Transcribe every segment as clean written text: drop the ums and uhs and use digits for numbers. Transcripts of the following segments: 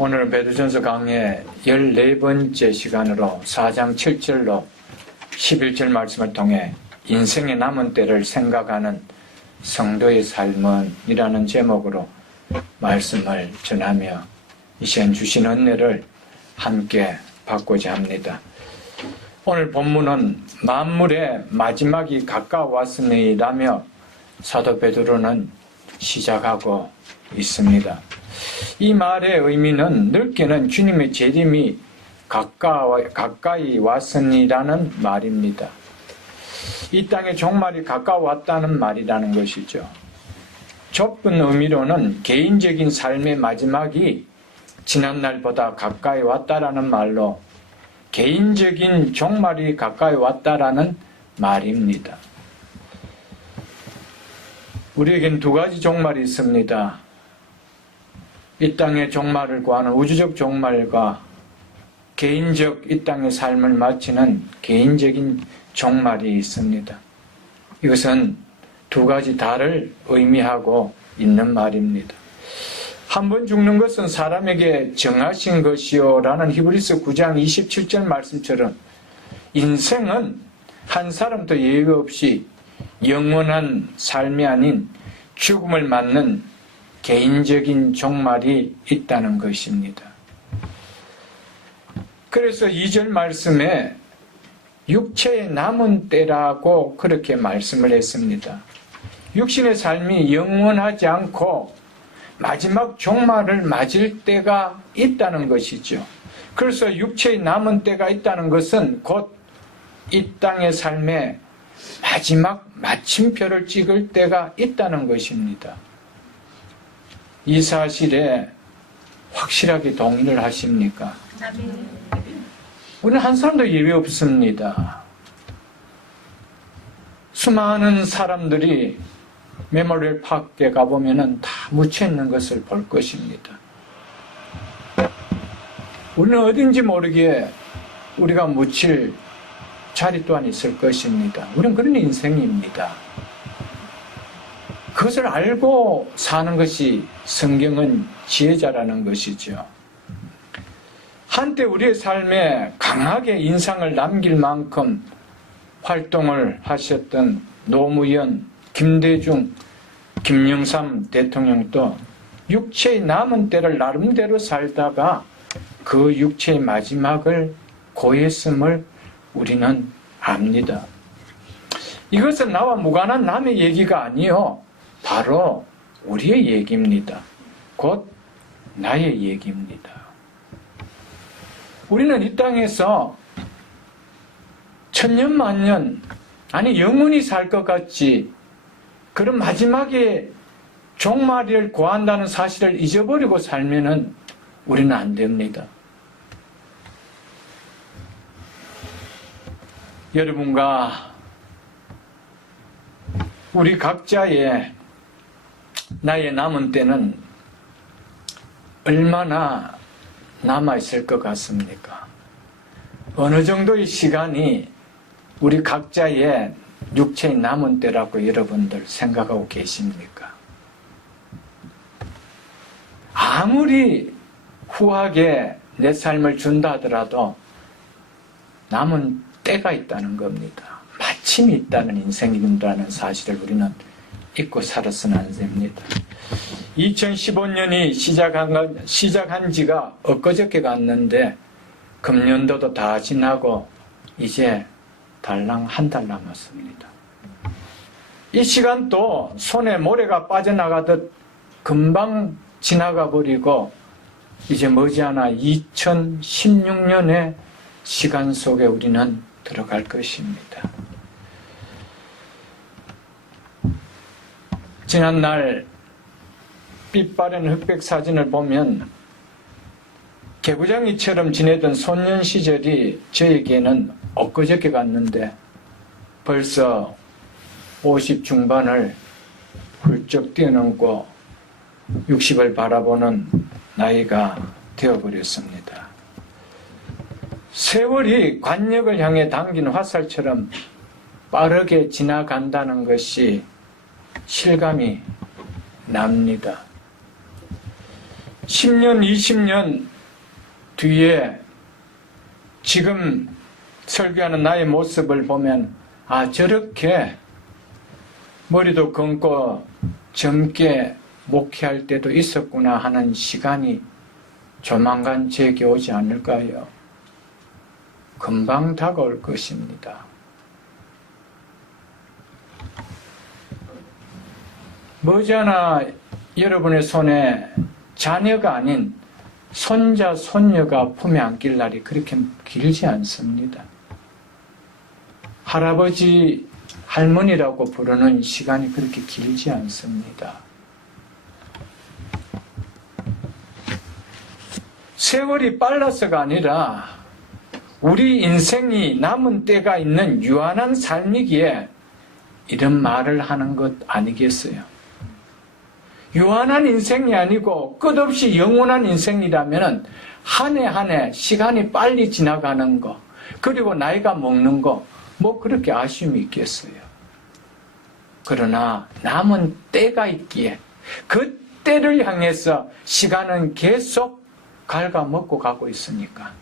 오늘 베드로전서 강의 14번째 시간으로 4장 7절로 11절 말씀을 통해 인생의 남은 때를 생각하는 성도의 삶은 이라는 제목으로 말씀을 전하며 이 시간 주신 은혜를 함께 받고자 합니다. 오늘 본문은 만물의 마지막이 가까웠으니라며 사도 베드로는 시작하고 있습니다. 이 말의 의미는 넓게는 주님의 재림이 가까이 왔으니라는 말입니다. 이 땅의 종말이 가까웠다는 말이라는 것이죠. 좁은 의미로는 개인적인 삶의 마지막이 지난날보다 가까이 왔다라는 말로 개인적인 종말이 가까이 왔다라는 말입니다. 우리에겐 두 가지 종말이 있습니다. 이 땅의 종말을 구하는 우주적 종말과 개인적 이 땅의 삶을 마치는 개인적인 종말이 있습니다. 이것은 두 가지 다를 의미하고 있는 말입니다. 한 번 죽는 것은 사람에게 정하신 것이요 라는 히브리서 9장 27절 말씀처럼 인생은 한 사람도 예외 없이 영원한 삶이 아닌 죽음을 맞는 개인적인 종말이 있다는 것입니다. 그래서 2절 말씀에 육체의 남은 때라고 그렇게 말씀을 했습니다. 육신의 삶이 영원하지 않고 마지막 종말을 맞을 때가 있다는 것이죠. 그래서 육체의 남은 때가 있다는 것은 곧 이 땅의 삶에 마지막 마침표를 찍을 때가 있다는 것입니다. 이 사실에 확실하게 동의를 하십니까? 우리는 한 사람도 예외 없습니다. 수많은 사람들이 메모리얼 파크에 가보면 다 묻혀있는 것을 볼 것입니다. 우리는 어딘지 모르게 우리가 묻힐 자리 또한 있을 것입니다. 우리는 그런 인생입니다. 그것을 알고 사는 것이 성경은 지혜자라는 것이죠. 한때 우리의 삶에 강하게 인상을 남길 만큼 활동을 하셨던 노무현, 김대중, 김영삼 대통령도 육체의 남은 때를 나름대로 살다가 그 육체의 마지막을 고했음을 우리는 압니다. 이것은 나와 무관한 남의 얘기가 아니요 바로 우리의 얘기입니다. 곧 나의 얘기입니다. 우리는 이 땅에서 천년 만년 아니 영원히 살 것 같지 그런 마지막에 종말을 구한다는 사실을 잊어버리고 살면은 우리는 안 됩니다. 여러분과 우리 각자의 나의 남은 때는 얼마나 남아있을 것 같습니까? 어느 정도의 시간이 우리 각자의 육체의 남은 때라고 여러분들 생각하고 계십니까? 아무리 후하게 내 삶을 준다 하더라도 남은 때가 있다는 겁니다. 마침이 있다는 인생이라는 사실을 우리는 잊고 살아서는 안 됩니다. 2015년이 시작한 지가 엊그저께 갔는데 금년도도 다 지나고 이제 달랑 한 달 남았습니다. 이 시간도 손에 모래가 빠져나가듯 금방 지나가 버리고 이제 머지않아 2016년의 시간 속에 우리는 들어갈 것입니다. 지난날 빛바랜 흑백 사진을 보면 개구장이처럼 지내던 소년 시절이 저에게는 엊그저께 갔는데 벌써 50 중반을 훌쩍 뛰어넘고 60을 바라보는 나이가 되어버렸습니다. 세월이 관역을 향해 당긴 화살처럼 빠르게 지나간다는 것이 실감이 납니다. 10년, 20년 뒤에 지금 설교하는 나의 모습을 보면 아, 저렇게 머리도 감고 젊게 목회할 때도 있었구나 하는 시간이 조만간 제게 오지 않을까요? 금방 다가올 것입니다. 머지않아 여러분의 손에 자녀가 아닌 손자, 손녀가 품에 안길 날이 그렇게 길지 않습니다. 할아버지, 할머니라고 부르는 시간이 그렇게 길지 않습니다. 세월이 빨라서가 아니라 우리 인생이 남은 때가 있는 유한한 삶이기에 이런 말을 하는 것 아니겠어요? 유한한 인생이 아니고 끝없이 영원한 인생이라면 한 해 한 해 시간이 빨리 지나가는 거, 그리고 나이가 먹는 거, 뭐 그렇게 아쉬움이 있겠어요. 그러나 남은 때가 있기에 그 때를 향해서 시간은 계속 갉아먹고 가고 있으니까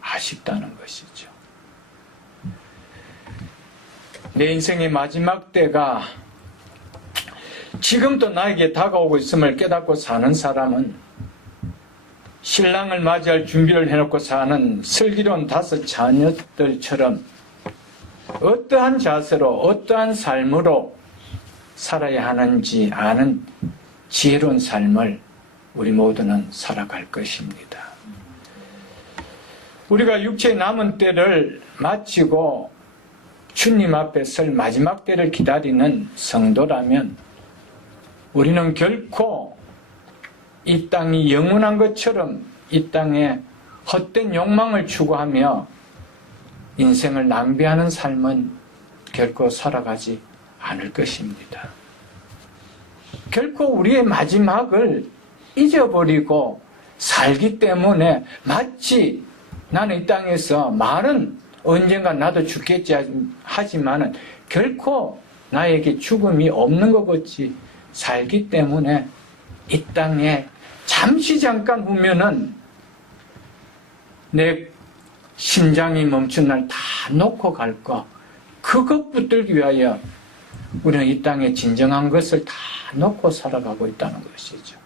아쉽다는 것이죠. 내 인생의 마지막 때가 지금도 나에게 다가오고 있음을 깨닫고 사는 사람은 신랑을 맞이할 준비를 해놓고 사는 슬기로운 5 자녀들처럼 어떠한 자세로 어떠한 삶으로 살아야 하는지 아는 지혜로운 삶을 우리 모두는 살아갈 것입니다. 우리가 육체의 남은 때를 마치고 주님 앞에 설 마지막 때를 기다리는 성도라면 우리는 결코 이 땅이 영원한 것처럼 이 땅에 헛된 욕망을 추구하며 인생을 낭비하는 삶은 결코 살아가지 않을 것입니다. 결코 우리의 마지막을 잊어버리고 살기 때문에 마치 나는 이 땅에서 말은 언젠가 나도 죽겠지 하지만은 결코 나에게 죽음이 없는 것 같이 살기 때문에 이 땅에 잠시 잠깐 후면은 내 심장이 멈춘 날 다 놓고 갈 거, 그것 붙들기 위하여 우리는 이 땅에 진정한 것을 다 놓고 살아가고 있다는 것이죠.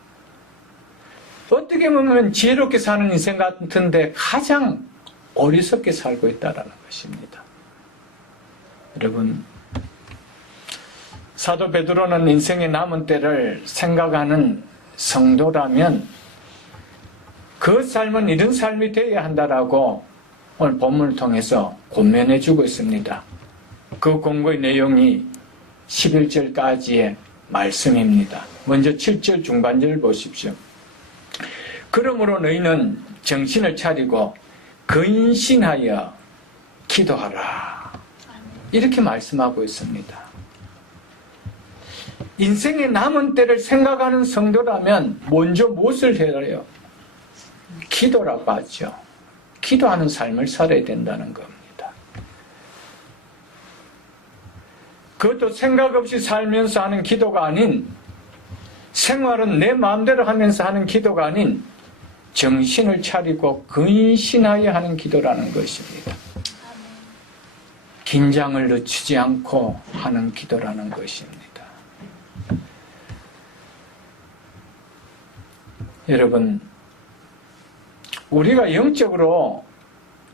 어떻게 보면 지혜롭게 사는 인생 같은데 가장 어리석게 살고 있다는 것입니다. 여러분, 사도 베드로는 인생의 남은 때를 생각하는 성도라면 그 삶은 이런 삶이 되어야 한다라고 오늘 본문을 통해서 권면해 주고 있습니다. 그 권고의 내용이 11절까지의 말씀입니다. 먼저 7절 중반절을 보십시오. 그러므로 너희는 정신을 차리고 근신하여 기도하라. 이렇게 말씀하고 있습니다. 인생의 남은 때를 생각하는 성도라면 먼저 무엇을 해야 해요? 기도라고 하죠. 기도하는 삶을 살아야 된다는 겁니다. 그것도 생각 없이 살면서 하는 기도가 아닌, 생활은 내 마음대로 하면서 하는 기도가 아닌 정신을 차리고 근신하여 하는 기도라는 것입니다. 긴장을 늦추지 않고 하는 기도라는 것입니다. 여러분, 우리가 영적으로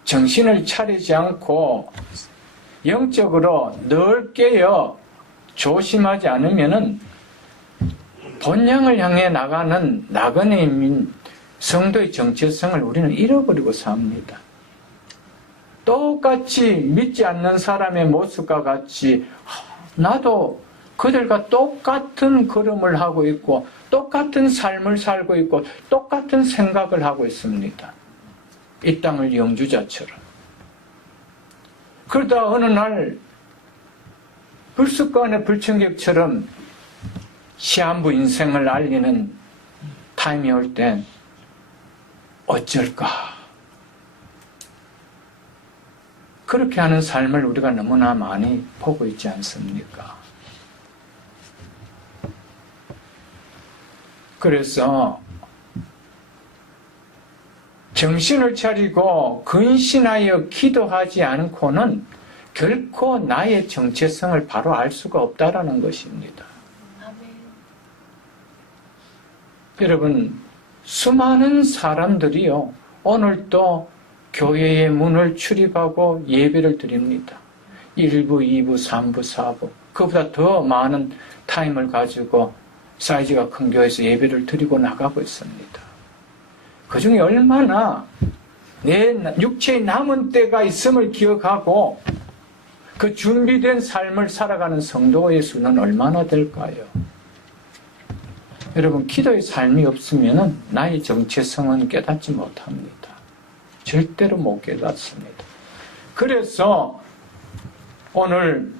정신을 차리지 않고 영적으로 늘 깨어 조심하지 않으면은 본향을 향해 나가는 나그네 민 성도의 정체성을 우리는 잃어버리고 삽니다. 똑같이 믿지 않는 사람의 모습과 같이 나도 그들과 똑같은 걸음을 하고 있고 똑같은 삶을 살고 있고 똑같은 생각을 하고 있습니다. 이 땅을 영주자처럼. 그러다 어느 날 불쑥간의 불청객처럼 시한부 인생을 알리는 타임이 올 땐 어쩔까? 그렇게 하는 삶을 우리가 너무나 많이 보고 있지 않습니까? 그래서 정신을 차리고 근신하여 기도하지 않고는 결코 나의 정체성을 바로 알 수가 없다라는 것입니다. 여러분, 수많은 사람들이요, 오늘도 교회의 문을 출입하고 예배를 드립니다. 1부, 2부, 3부, 4부. 그보다 더 많은 타임을 가지고 사이즈가 큰 교회에서 예배를 드리고 나가고 있습니다. 그 중에 얼마나 내 육체의 남은 때가 있음을 기억하고 그 준비된 삶을 살아가는 성도의 수는 얼마나 될까요? 여러분, 기도의 삶이 없으면 나의 정체성은 깨닫지 못합니다. 절대로 못 깨닫습니다. 그래서 오늘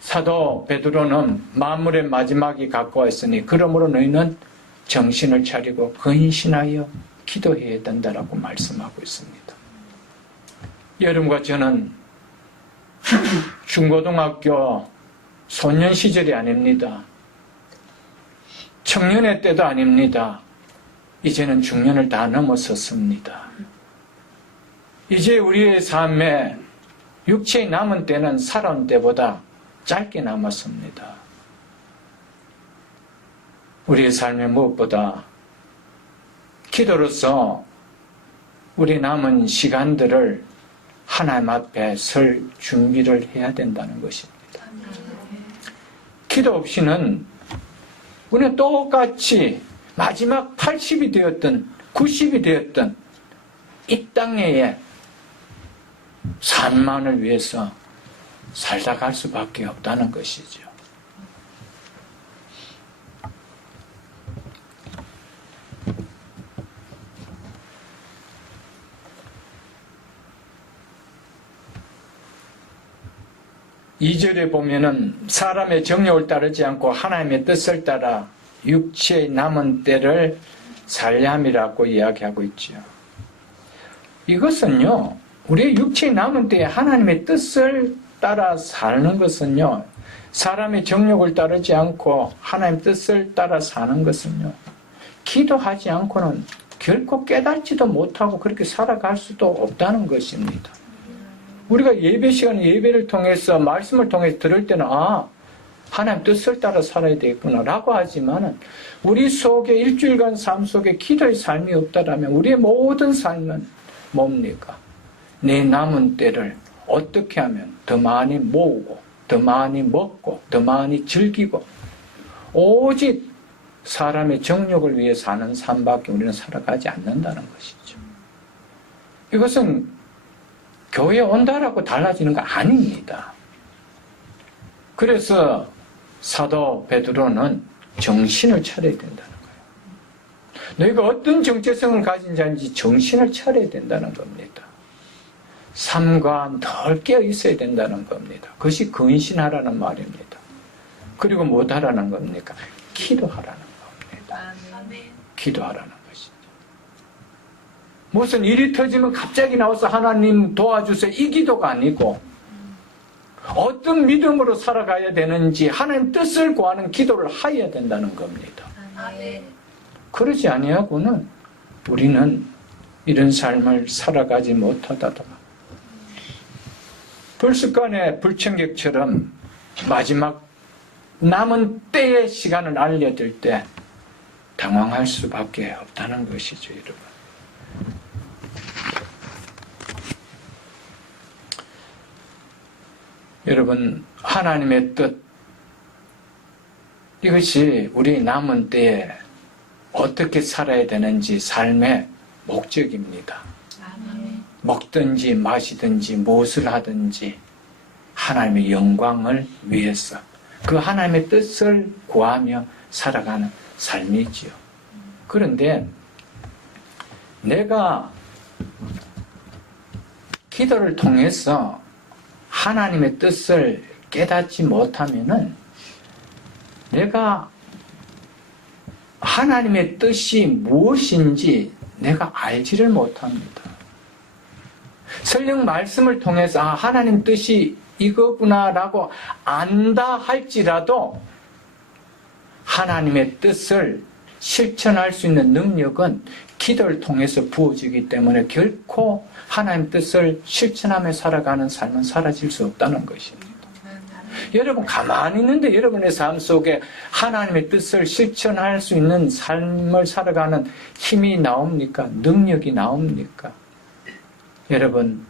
사도 베드로는 만물의 마지막이 가까워 있으니 그러므로 너희는 정신을 차리고 근신하여 기도해야 된다라고 말씀하고 있습니다. 여러분과 저는 중고등학교 소년 시절이 아닙니다. 청년의 때도 아닙니다. 이제는 중년을 다 넘어섰습니다. 이제 우리의 삶에 육체의 남은 때는 살아온 때보다 짧게 남았습니다. 우리의 삶에 무엇보다 기도로서 우리 남은 시간들을 하나님 앞에 설 준비를 해야 된다는 것입니다. 기도 없이는 우리는 똑같이 마지막 80이 되었든 90이 되었든 이 땅의 삶만을 위해서 살다 갈 수밖에 없다는 것이죠. 이 절에 보면은 사람의 정욕을 따르지 않고 하나님의 뜻을 따라 육체의 남은 때를 살려함이라고 이야기하고 있죠. 이것은요, 우리의 육체의 남은 때에 하나님의 뜻을 따라 사는 것은요, 사람의 정욕을 따르지 않고 하나님의 뜻을 따라 사는 것은요, 기도하지 않고는 결코 깨닫지도 못하고 그렇게 살아갈 수도 없다는 것입니다. 우리가 예배 시간에 예배를 통해서 말씀을 통해서 들을 때는 하나님 뜻을 따라 살아야 되겠구나 라고 하지만은 우리 속에 일주일간 삶 속에 기도의 삶이 없다라면 우리의 모든 삶은 뭡니까? 내 남은 때를 어떻게 하면 더 많이 모으고 더 많이 먹고 더 많이 즐기고 오직 사람의 정욕을 위해 사는 삶밖에 우리는 살아가지 않는다는 것이죠. 이것은 교회에 온다라고 달라지는 거 아닙니다. 그래서 사도 베드로는 정신을 차려야 된다는 거예요. 너희가 어떤 정체성을 가진 자인지 정신을 차려야 된다는 겁니다. 삶과 늘 깨어 있어야 된다는 겁니다. 그것이 근신하라는 말입니다. 그리고 뭐하라는 겁니까? 기도하라는 겁니다. 기도하라는 것이죠. 무슨 일이 터지면 갑자기 나와서 하나님 도와주세요 이 기도가 아니고 어떤 믿음으로 살아가야 되는지 하나님 뜻을 구하는 기도를 하여야 된다는 겁니다. 그러지 아니하고는 우리는 이런 삶을 살아가지 못하다더라. 불습관의 불청객처럼 마지막 남은 때의 시간을 알려줄 때 당황할 수밖에 없다는 것이죠, 여러분. 여러분, 하나님의 뜻, 이것이 우리 남은 때에 어떻게 살아야 되는지 삶의 목적입니다. 먹든지 마시든지 무엇을 하든지 하나님의 영광을 위해서 그 하나님의 뜻을 구하며 살아가는 삶이지요. 그런데 내가 기도를 통해서 하나님의 뜻을 깨닫지 못하면은 내가 하나님의 뜻이 무엇인지 내가 알지를 못합니다. 설령 말씀을 통해서 하나님 뜻이 이거구나라고 안다 할지라도 하나님의 뜻을 실천할 수 있는 능력은 기도를 통해서 부어지기 때문에 결코 하나님 뜻을 실천하며 살아가는 삶은 사라질 수 없다는 것입니다. 여러분 가만히 있는데 여러분의 삶 속에 하나님의 뜻을 실천할 수 있는 삶을 살아가는 힘이 나옵니까? 능력이 나옵니까? 여러분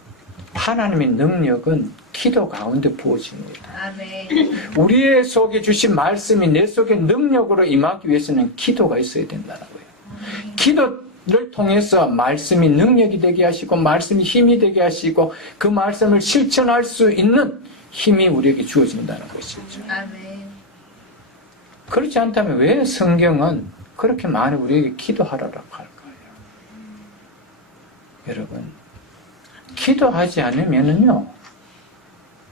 하나님의 능력은 기도 가운데 부어집니다. 아멘. 우리의 속에 주신 말씀이 내 속에 능력으로 임하기 위해서는 기도가 있어야 된다는 거예요. 기도를 통해서 말씀이 능력이 되게 하시고 말씀이 힘이 되게 하시고 그 말씀을 실천할 수 있는 힘이 우리에게 주어진다는 것이죠. 아멘. 그렇지 않다면 왜 성경은 그렇게 많이 우리에게 기도하라고 할까요? 여러분 기도하지 않으면은요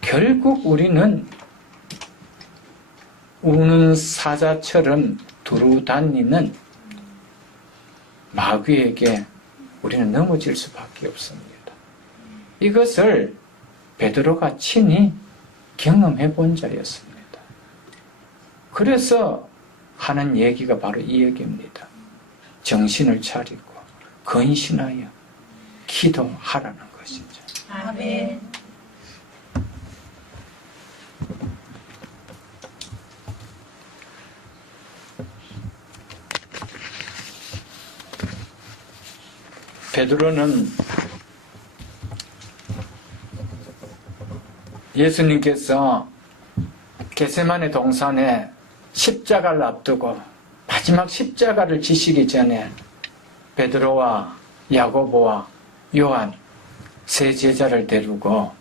결국 우리는 우는 사자처럼 두루다니는 마귀에게 우리는 넘어질 수밖에 없습니다. 이것을 베드로가 친히 경험해 본 자였습니다. 그래서 하는 얘기가 바로 이 얘기입니다. 정신을 차리고 근신하여 기도하라는 것이죠. 아멘. 베드로는 예수님께서 겟세마네 동산에 십자가를 앞두고 마지막 십자가를 지시기 전에 베드로와 야고보와 요한 세 제자를 데리고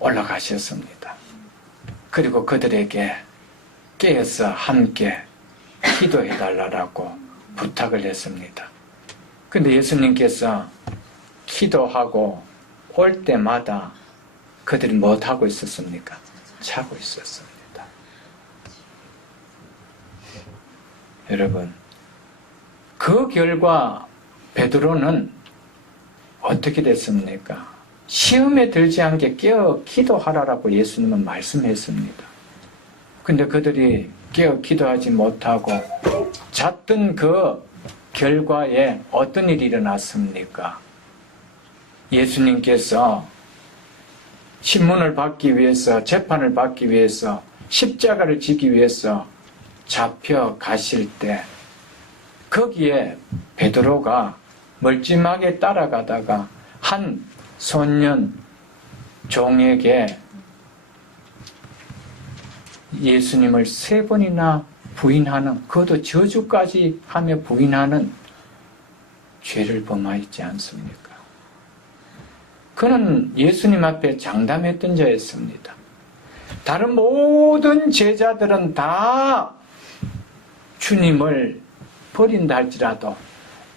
올라가셨습니다. 그리고 그들에게 깨어서 함께 기도해달라고 부탁을 했습니다. 근데 예수님께서 기도하고 올 때마다 그들이 못하고 있었습니까? 자고 있었습니다. 여러분, 그 결과 베드로는 어떻게 됐습니까? 시험에 들지 않게 깨어 기도하라고 예수님은 말씀했습니다. 근데 그들이 깨어 기도하지 못하고 잤던 그 결과에 어떤 일이 일어났습니까? 예수님께서 신문을 받기 위해서, 재판을 받기 위해서, 십자가를 지기 위해서 잡혀가실 때 거기에 베드로가 멀찌하게 따라가다가 한 소년 종에게 예수님을 3번이나 부인하는, 그것도 저주까지 하며 부인하는 죄를 범하였지 않습니까? 그는 예수님 앞에 장담했던 자였습니다. 다른 모든 제자들은 다 주님을 버린다 할지라도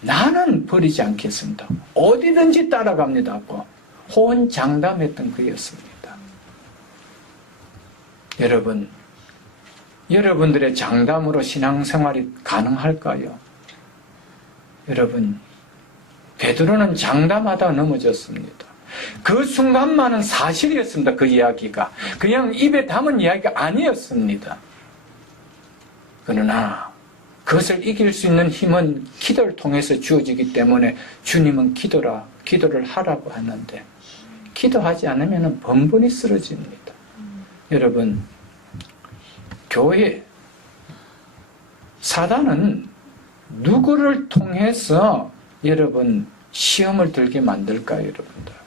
나는 버리지 않겠습니다. 어디든지 따라갑니다고 호언장담했던 그였습니다. 여러분, 여러분들의 장담으로 신앙생활이 가능할까요? 여러분, 베드로는 장담하다 넘어졌습니다. 그 순간만은 사실이었습니다. 그 이야기가 그냥 입에 담은 이야기가 아니었습니다. 그러나 그것을 이길 수 있는 힘은 기도를 통해서 주어지기 때문에 주님은 기도를 하라고 하는데 기도하지 않으면 번번이 쓰러집니다. 여러분, 교회 사단은 누구를 통해서 여러분 시험을 들게 만들까요, 여러분들?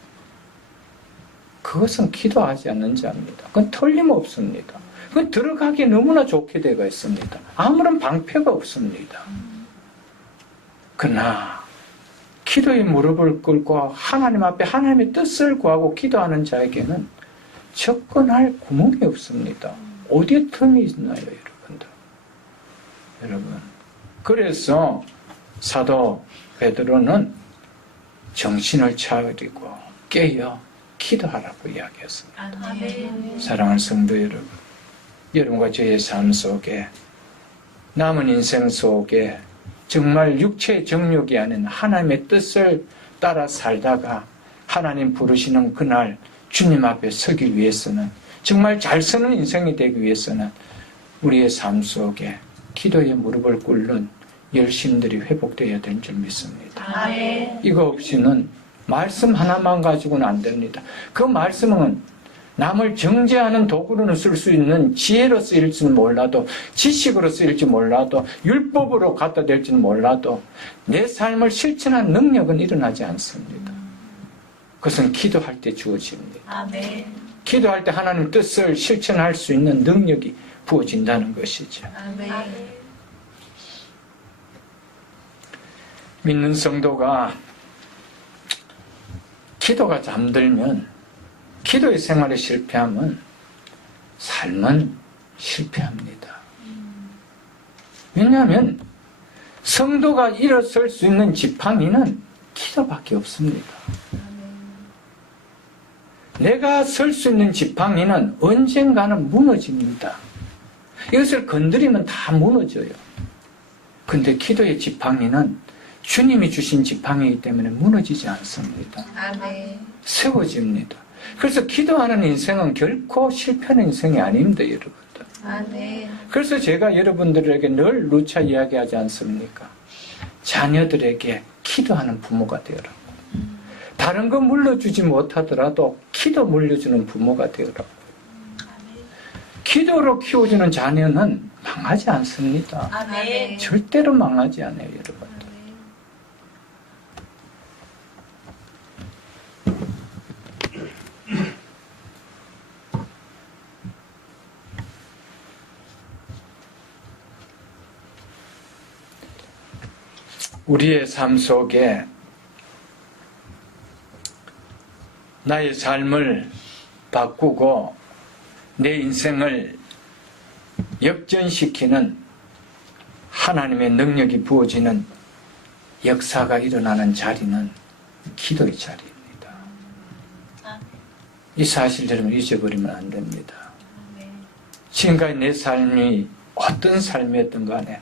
그것은 기도하지 않는 자입니다. 그건 틀림없습니다. 그건 들어가기 너무나 좋게 되어 있습니다. 아무런 방패가 없습니다. 그러나 기도의 무릎을 꿇고 하나님 앞에 하나님의 뜻을 구하고 기도하는 자에게는 접근할 구멍이 없습니다. 어디에 틈이 있나요, 여러분들? 여러분, 그래서 사도 베드로는 정신을 차리고 깨어 기도하라고 이야기했습니다. 아멘. 사랑하는 성도 여러분, 여러분과 저의 삶 속에 남은 인생 속에 정말 육체의 정욕이 아닌 하나님의 뜻을 따라 살다가 하나님 부르시는 그날 주님 앞에 서기 위해서는, 정말 잘 서는 인생이 되기 위해서는 우리의 삶 속에 기도의 무릎을 꿇는 열심들이 회복되어야 될 줄 믿습니다. 아멘. 이거 없이는 말씀 하나만 가지고는 안 됩니다. 그 말씀은 남을 정죄하는 도구로는 쓸 수 있는 지혜로 쓰일지는 몰라도, 지식으로 쓰일지 몰라도, 율법으로 갖다 댈지는 몰라도 내 삶을 실천한 능력은 일어나지 않습니다. 그것은 기도할 때 주어집니다. 아멘. 기도할 때 하나님 뜻을 실천할 수 있는 능력이 부어진다는 것이죠. 아멘. 믿는 성도가 기도가 잠들면, 기도의 생활에 실패하면 삶은 실패합니다. 왜냐하면 성도가 일어설 수 있는 지팡이는 기도밖에 없습니다. 내가 설 수 있는 지팡이는 언젠가는 무너집니다. 이것을 건드리면 다 무너져요. 근데 기도의 지팡이는 주님이 주신 지팡이이기 때문에 무너지지 않습니다. 아멘. 세워집니다. 그래서 기도하는 인생은 결코 실패하는 인생이 아닙니다, 여러분들. 아멘. 그래서 제가 여러분들에게 늘 누차 이야기하지 않습니까? 자녀들에게 기도하는 부모가 되어라. 다른 거 물려주지 못하더라도 기도 물려주는 부모가 되어라. 기도로 키워주는 자녀는 망하지 않습니다. 아멘. 절대로 망하지 않아요, 여러분. 우리의 삶 속에 나의 삶을 바꾸고 내 인생을 역전시키는 하나님의 능력이 부어지는 역사가 일어나는 자리는 기도의 자리입니다. 이 사실 여러분 잊어버리면 안 됩니다. 지금까지 내 삶이 어떤 삶이었든 간에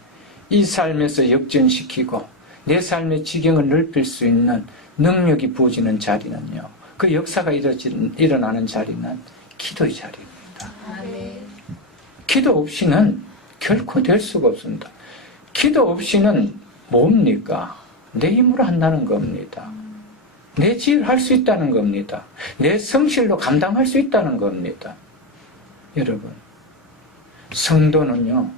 이 삶에서 역전시키고 내 삶의 지경을 넓힐 수 있는 능력이 부어지는 자리는요, 그 역사가 일어나는 자리는 기도의 자리입니다. 아멘. 기도 없이는 결코 될 수가 없습니다. 기도 없이는 뭡니까? 내 힘으로 한다는 겁니다. 내 지혜로 할 수 있다는 겁니다. 내 성실로 감당할 수 있다는 겁니다. 여러분, 성도는요,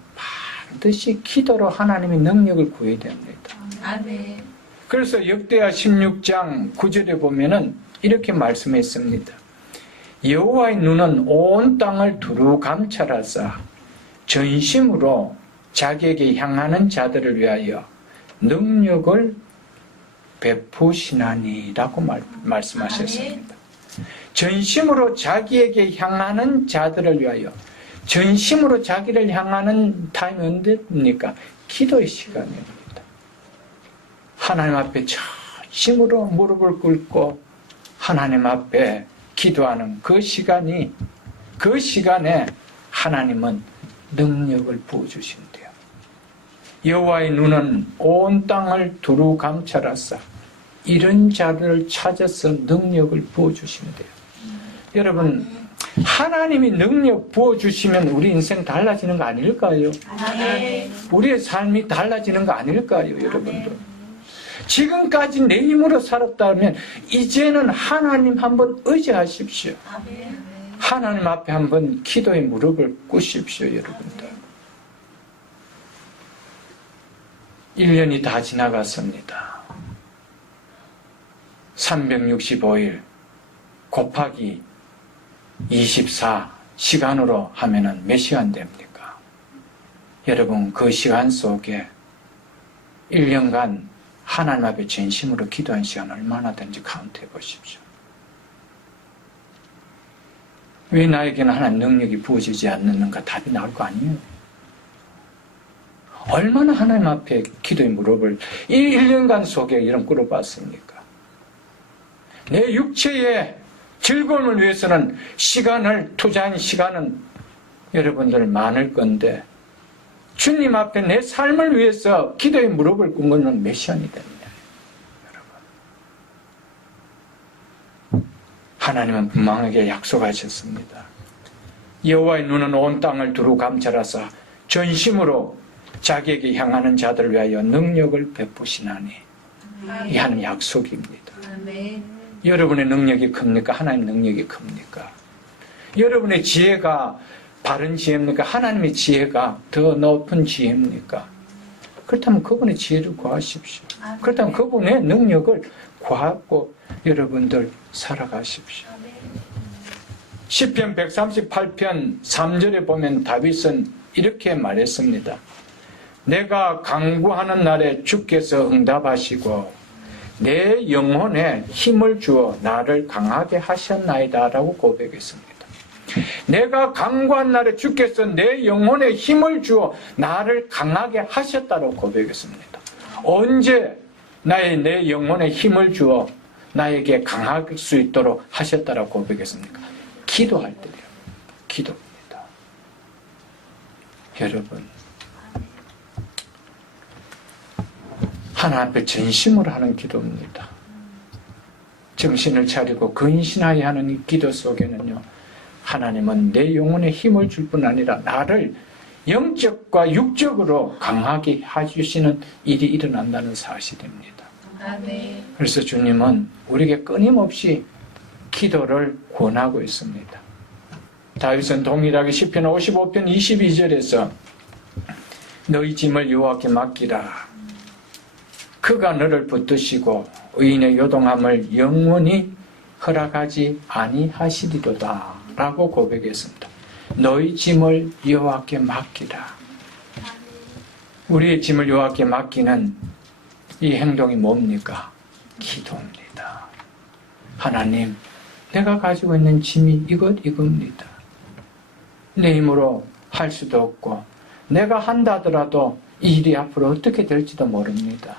반드시 기도로 하나님의 능력을 구해야 됩니다. 아멘. 그래서 역대하 16장 9절에 보면은 이렇게 말씀했습니다. 여호와의 눈은 온 땅을 두루 감찰하사 전심으로 자기에게 향하는 자들을 위하여 능력을 베푸시나니라고 말씀하셨습니다. 전심으로 자기에게 향하는 자들을 위하여, 전심으로 자기를 향하는 타임이 언제입니까? 기도의 시간입니다. 하나님 앞에 전심으로 무릎을 꿇고 하나님 앞에 기도하는 그 시간에 하나님은 능력을 부어주신대요. 여호와의 눈은 온 땅을 두루 감찰하사 이런 자들을 찾아서 능력을 부어주신대요. 여러분, 하나님이 능력 부어주시면 우리 인생 달라지는 거 아닐까요? 아멘. 우리의 삶이 달라지는 거 아닐까요, 여러분들? 지금까지 내 힘으로 살았다면 이제는 하나님 한번 의지하십시오. 아멘. 하나님 앞에 한번 기도의 무릎을 꿇으십시오, 여러분들. 1년이 다 지나갔습니다. 365일 곱하기 24 시간으로 하면은 몇 시간 됩니까? 여러분, 그 시간 속에 1년간 하나님 앞에 전심으로 기도한 시간 얼마나 되는지 카운트해 보십시오. 왜 나에게는 하나님 능력이 부어지지 않는가? 답이 나올 거 아니에요. 얼마나 하나님 앞에 기도의 무릎을 이 1년간 속에 이런 꿇어봤습니까? 내 육체의 즐거움을 위해서는 시간을 투자한 시간은 여러분들 많을 건데 주님 앞에 내 삶을 위해서 기도의 무릎을 꿇는 건 몇 시간이 됩니다. 여러분, 하나님은 분명하게 약속하셨습니다. 여호와의 눈은 온 땅을 두루 감찰하사 전심으로 자기에게 향하는 자들을 위하여 능력을 베푸시나니. 이 하나님 약속입니다. 아멘. 여러분의 능력이 큽니까? 하나님 능력이 큽니까? 여러분의 지혜가 바른 지혜입니까? 하나님의 지혜가 더 높은 지혜입니까? 그렇다면 그분의 지혜를 구하십시오. 그렇다면 그분의 능력을 구하고 여러분들 살아가십시오. 시편 138편 3절에 보면 다윗은 이렇게 말했습니다. 내가 간구하는 날에 주께서 응답하시고 내 영혼에 힘을 주어 나를 강하게 하셨나이다 라고 고백했습니다. 내가 간구한 날에 주께서 내 영혼에 힘을 주어 나를 강하게 하셨다고 고백했습니다. 언제 내 영혼에 힘을 주어 나에게 강할 수 있도록 하셨다고 고백했습니까? 기도할 때요. 기도입니다. 여러분, 하나님 앞에 전심으로 하는 기도입니다. 정신을 차리고 근신하여 하는 이 기도 속에는요, 하나님은 내 영혼에 힘을 줄 뿐 아니라 나를 영적과 육적으로 강하게 해주시는 일이 일어난다는 사실입니다. 아멘. 그래서 주님은 우리에게 끊임없이 기도를 권하고 있습니다. 다윗은 동일하게 시편 55편 22절에서 너희 짐을 여호와께 맡기라. 그가 너를 붙드시고 의인의 요동함을 영원히 허락하지 아니하시리로다 라고 고백했습니다. 너희 짐을 여호와께 맡기라. 우리의 짐을 여호와께 맡기는 이 행동이 뭡니까? 기도입니다. 하나님, 내가 가지고 있는 짐이 이겁니다. 내 힘으로 할 수도 없고 내가 한다더라도 이 일이 앞으로 어떻게 될지도 모릅니다.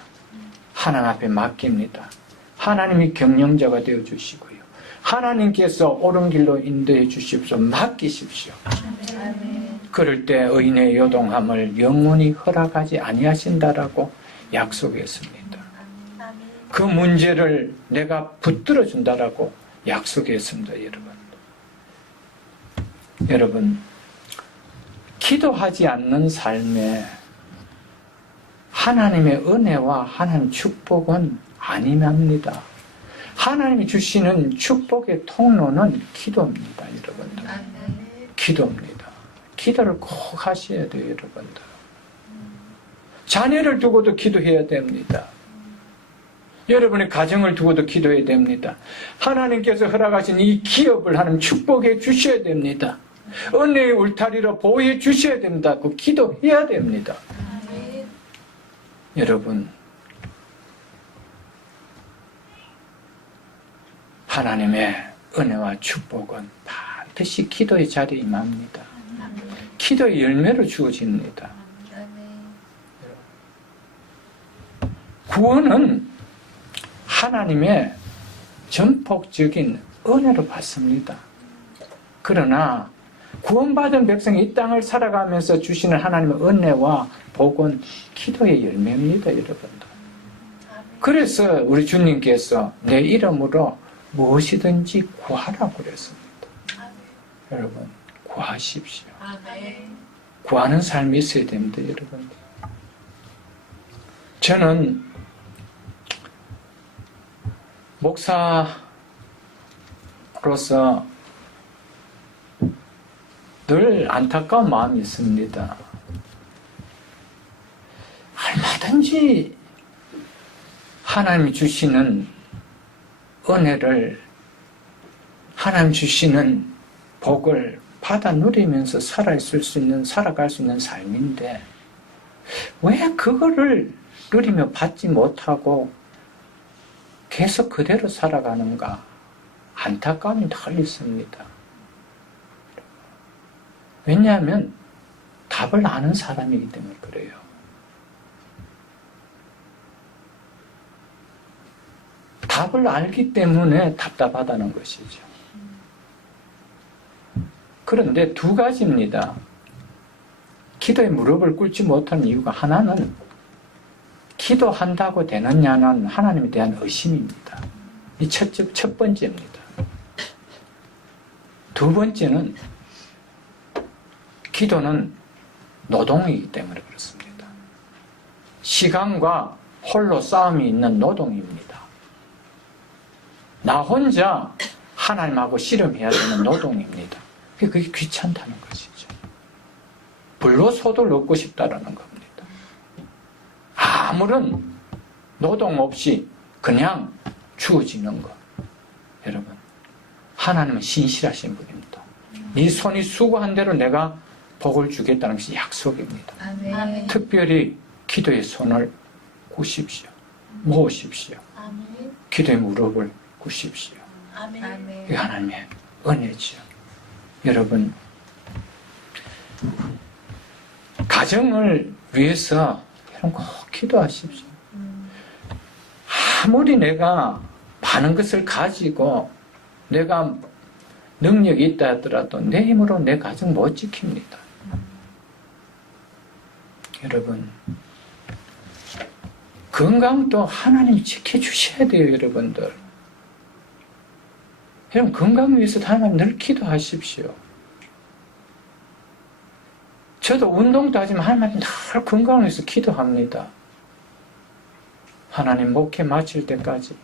하나님 앞에 맡깁니다. 하나님이 경영자가 되어주시고요. 하나님께서 옳은 길로 인도해 주십시오. 맡기십시오. 아멘. 그럴 때 의인의 요동함을 영원히 허락하지 아니하신다라고 약속했습니다. 그 문제를 내가 붙들어 준다라고 약속했습니다. 여러분, 기도하지 않는 삶에 하나님의 은혜와 하나님의 축복은 아니랍니다. 하나님이 주시는 축복의 통로는 기도입니다, 여러분들. 기도입니다. 기도를 꼭 하셔야 돼요, 여러분들. 자녀를 두고도 기도해야 됩니다. 여러분의 가정을 두고도 기도해야 됩니다. 하나님께서 허락하신 이 기업을 하나님 축복해 주셔야 됩니다. 은혜의 울타리로 보호해 주셔야 됩니다. 그 기도해야 됩니다. 여러분, 하나님의 은혜와 축복은 반드시 기도의 자리에 임합니다. 기도의 열매로 주어집니다. 구원은 하나님의 전폭적인 은혜로 받습니다. 그러나 구원받은 백성이 이 땅을 살아가면서 주시는 하나님의 은혜와 복은 기도의 열매입니다, 여러분들. 그래서 우리 주님께서 내 이름으로 무엇이든지 구하라고 그랬습니다. 여러분, 구하십시오. 구하는 삶이 있어야 됩니다, 여러분. 저는 목사로서 늘 안타까운 마음이 있습니다. 얼마든지 하나님이 주시는 은혜를, 하나님 주시는 복을 받아 누리면서 살아갈 수 있는 삶인데 왜 그거를 누리며 받지 못하고 계속 그대로 살아가는가 안타까움이 늘 있습니다. 왜냐하면 답을 아는 사람이기 때문에 그래요. 답을 알기 때문에 답답하다는 것이죠. 그런데 두 가지입니다. 기도에 무릎을 꿇지 못하는 이유가 하나는 기도한다고 되느냐는 하나님에 대한 의심입니다. 이 첫 번째입니다. 두 번째는 기도는 노동이기 때문에 그렇습니다. 시간과 홀로 싸움이 있는 노동입니다. 나 혼자 하나님하고 씨름해야 되는 노동입니다. 그게 귀찮다는 것이죠. 불로소득을 얻고 싶다라는 겁니다. 아무런 노동 없이 그냥 주어지는 것. 여러분, 하나님은 신실하신 분입니다. 네 손이 수고한 대로 내가 복을 주겠다는 것이 약속입니다. 아멘. 특별히 기도의 손을 구십시오. 모으십시오. 아멘. 기도의 무릎을 구십시오. 아멘. 이게 하나님의 은혜지요. 여러분, 가정을 위해서 여러분 꼭 기도하십시오. 아무리 내가 많은 것을 가지고 내가 능력이 있다 하더라도 내 힘으로 내 가정 못 지킵니다. 여러분, 건강도 하나님이 지켜주셔야 돼요, 여러분들. 여러분, 건강 위해서 하나님 늘 기도하십시오. 저도 운동도 하지만 하나님 늘 건강을 위해서 기도합니다. 하나님 목회 마칠 때까지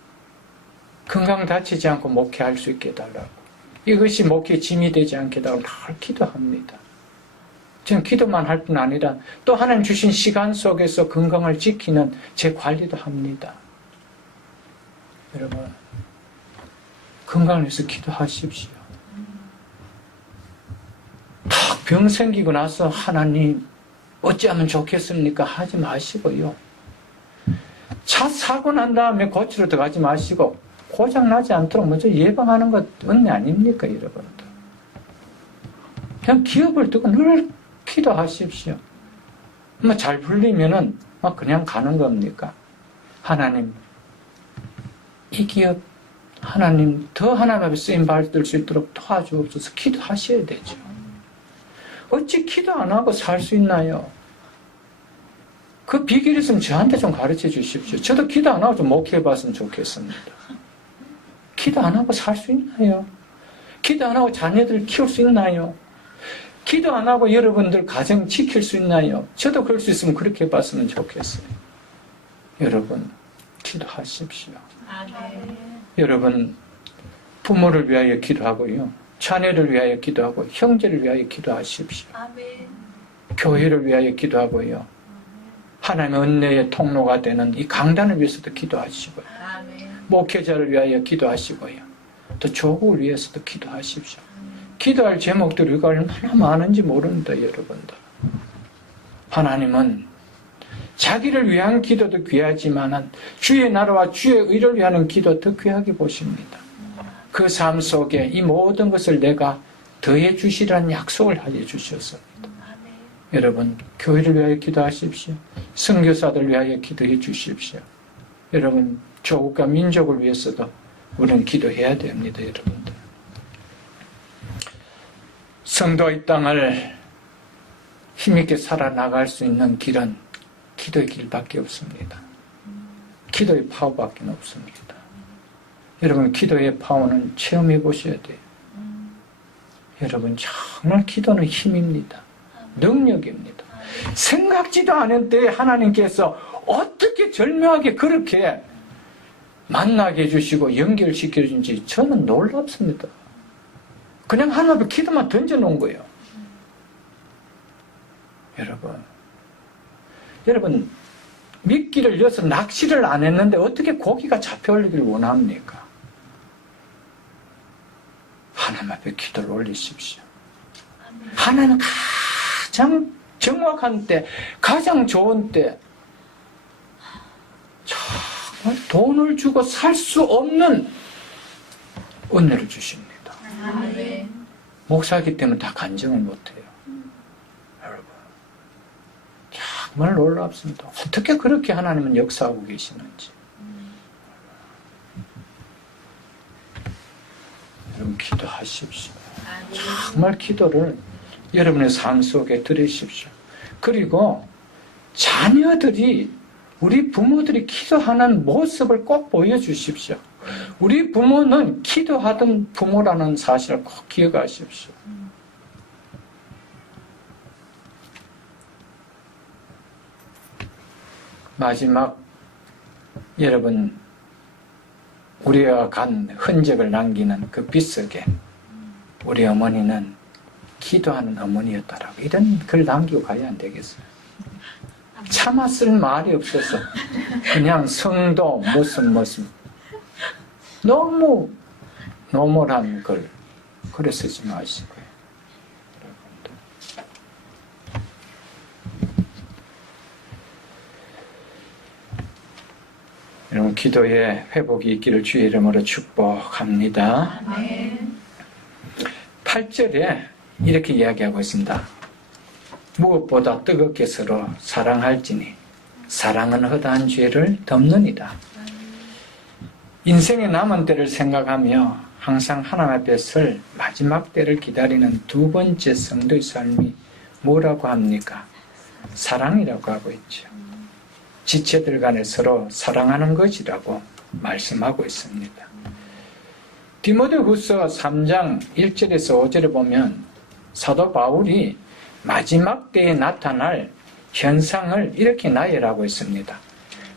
건강 다치지 않고 목회할 수 있게 해달라고. 이것이 목회 짐이 되지 않게 해달라고 늘 기도합니다. 저는 기도만 할 뿐 아니라 또 하나님 주신 시간 속에서 건강을 지키는 제 관리도 합니다. 여러분, 건강을 위해서 기도하십시오. 딱 병 생기고 나서 하나님 어찌하면 좋겠습니까? 하지 마시고요. 차 사고 난 다음에 고치러 들어가지 마시고 고장 나지 않도록 먼저 예방하는 것 은혜 아닙니까, 여러분들? 그냥 기업을 두고 늘 기도하십시오. 뭐 잘 풀리면은 그냥 가는 겁니까? 하나님, 이 기업 하나님 더 하나님 앞에 쓰임 받을 수 있도록 도와주옵소서. 기도하셔야 되죠. 어찌 기도 안 하고 살 수 있나요? 그 비결 있으면 저한테 좀 가르쳐 주십시오. 저도 기도 안 하고 좀 목회해 봤으면 좋겠습니다. 기도 안 하고 살 수 있나요? 기도 안 하고 자녀들 키울 수 있나요? 기도 안 하고 여러분들 가정 지킬 수 있나요? 저도 그럴 수 있으면 그렇게 해봤으면 좋겠어요. 여러분, 기도하십시오. 아멘. 여러분, 부모를 위하여 기도하고요. 자녀를 위하여 기도하고 형제를 위하여 기도하십시오. 아멘. 교회를 위하여 기도하고요. 하나님의 은혜의 통로가 되는 이 강단을 위해서도 기도하시고요. 아멘. 목회자를 위하여 기도하시고요. 또 조국을 위해서도 기도하십시오. 기도할 제목들이 얼마나 많은지 모릅니다, 여러분들. 하나님은 자기를 위한 기도도 귀하지만 주의 나라와 주의 의를 위하는 기도 더 귀하게 보십니다. 그 삶 속에 이 모든 것을 내가 더해 주시라는 약속을 하여 주셨습니다. 아멘. 여러분, 교회를 위하여 기도하십시오. 선교사들 위하여 기도해 주십시오. 여러분, 조국과 민족을 위해서도 우리는 기도해야 됩니다, 여러분들. 성도의 땅을 힘있게 살아나갈 수 있는 길은 기도의 길밖에 없습니다. 기도의 파워밖에 없습니다. 여러분, 기도의 파워는 체험해 보셔야 돼요. 여러분, 정말 기도는 힘입니다. 능력입니다. 생각지도 않은 때에 하나님께서 어떻게 절묘하게 그렇게 만나게 해주시고 연결시켜주는지 저는 놀랍습니다. 그냥 하나님 앞에 기도만 던져놓은 거예요. 여러분, 미끼를 여서 낚시를 안 했는데 어떻게 고기가 잡혀올리길 원합니까? 하나님 앞에 기도를 올리십시오. 하나님은 가장 정확한 때, 가장 좋은 때, 정말 돈을 주고 살 수 없는 은혜를 주십니다. 아멘. 목사이기 때문에 다 간증을 못해요. 여러분, 정말 놀랍습니다. 어떻게 그렇게 하나님은 역사하고 계시는지. 여러분, 기도하십시오. 정말 기도를 여러분의 삶 속에 들으십시오. 그리고 자녀들이, 우리 부모들이 기도하는 모습을 꼭 보여주십시오. 우리 부모는 기도하던 부모라는 사실을 꼭 기억하십시오. 마지막 여러분 우리가 간 흔적을 남기는 그 빗속에 우리 어머니는 기도하는 어머니였다라고 이런 글 남기고 가야 안 되겠어요? 차마 쓸 말이 없어서 그냥 성도 무슨 너무 노멀한 걸 그래 쓰지 마시고요. 여러분 기도에 회복이 있기를 주의 이름으로 축복합니다. 아멘. 8절에 이렇게 이야기하고 있습니다. 무엇보다 뜨겁게 서로 사랑할지니 사랑은 허다한 죄를 덮느니라. 인생의 남은 때를 생각하며 항상 하나님 앞에 설 마지막 때를 기다리는 두 번째 성도의 삶이 뭐라고 합니까? 사랑이라고 하고 있죠. 지체들 간에 서로 사랑하는 것이라고 말씀하고 있습니다. 디모데후서 3장 1절에서 5절에 보면 사도 바울이 마지막 때에 나타날 현상을 이렇게 나열하고 있습니다.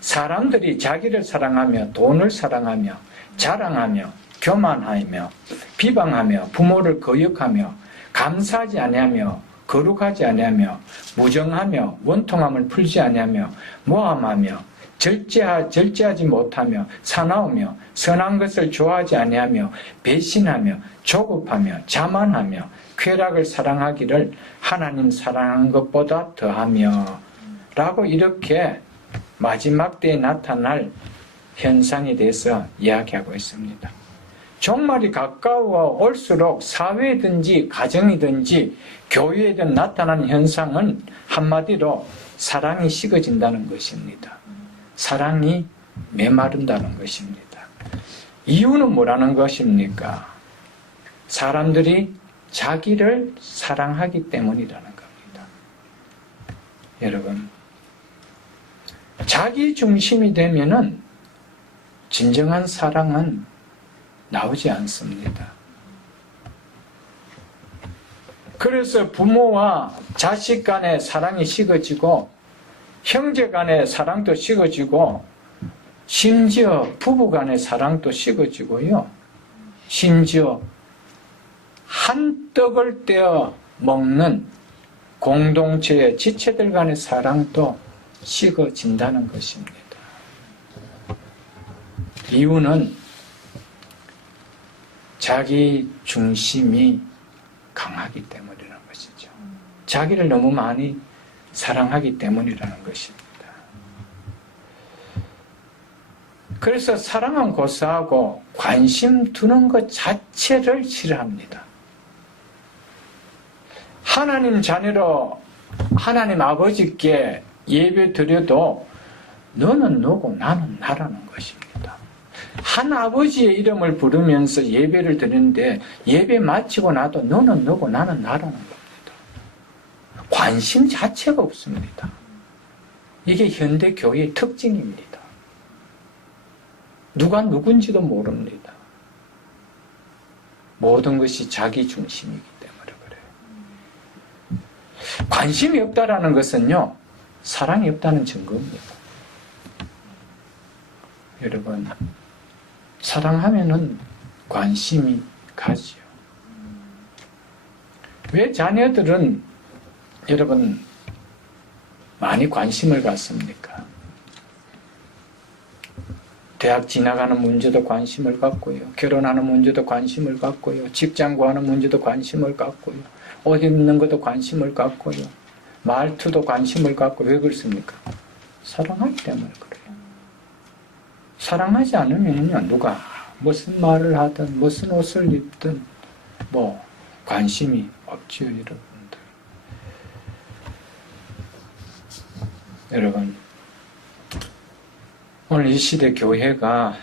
사람들이 자기를 사랑하며 돈을 사랑하며 자랑하며 교만하며 비방하며 부모를 거역하며 감사하지 아니하며 거룩하지 아니하며 무정하며 원통함을 풀지 아니하며 모함하며 절제하지 못하며 사나우며 선한 것을 좋아하지 아니하며 배신하며 조급하며 자만하며 쾌락을 사랑하기를 하나님 사랑하는 것보다 더하며 라고 이렇게 마지막 때에 나타날 현상에 대해서 이야기하고 있습니다. 종말이 가까워 올수록 사회든지 가정이든지 교회에든 나타나는 현상은 한마디로 사랑이 식어진다는 것입니다. 사랑이 메마른다는 것입니다. 이유는 뭐라는 것입니까? 사람들이 자기를 사랑하기 때문이라는 겁니다. 여러분, 자기 중심이 되면은 진정한 사랑은 나오지 않습니다. 그래서 부모와 자식 간의 사랑이 식어지고 형제 간의 사랑도 식어지고 심지어 부부 간의 사랑도 식어지고요. 심지어 한 떡을 떼어 먹는 공동체의 지체들 간의 사랑도 식어진다는 것입니다. 이유는 자기 중심이 강하기 때문이라는 것이죠. 자기를 너무 많이 사랑하기 때문이라는 것입니다. 그래서 사랑은 고사하고 관심 두는 것 자체를 싫어합니다. 하나님 자녀로 하나님 아버지께 예배 드려도 너는 너고 나는 나라는 것입니다. 한 아버지의 이름을 부르면서 예배를 드리는데 예배 마치고 나도 너는 너고 나는 나라는 겁니다. 관심 자체가 없습니다. 이게 현대 교회의 특징입니다. 누가 누군지도 모릅니다. 모든 것이 자기 중심이기 때문에 그래요. 관심이 없다라는 것은요, 사랑이 없다는 증거입니다. 여러분, 사랑하면은 관심이 가지요. 왜 자녀들은 여러분 많이 관심을 갖습니까? 대학 지나가는 문제도 관심을 갖고요. 결혼하는 문제도 관심을 갖고요. 직장 구하는 문제도 관심을 갖고요. 옷 입는 것도 관심을 갖고요. 말투도 관심을 갖고. 왜 그렇습니까? 사랑하기 때문에 그래요. 사랑하지 않으면요, 누가 무슨 말을 하든 무슨 옷을 입든 뭐 관심이 없지요, 여러분들. 여러분, 오늘 이 시대 교회가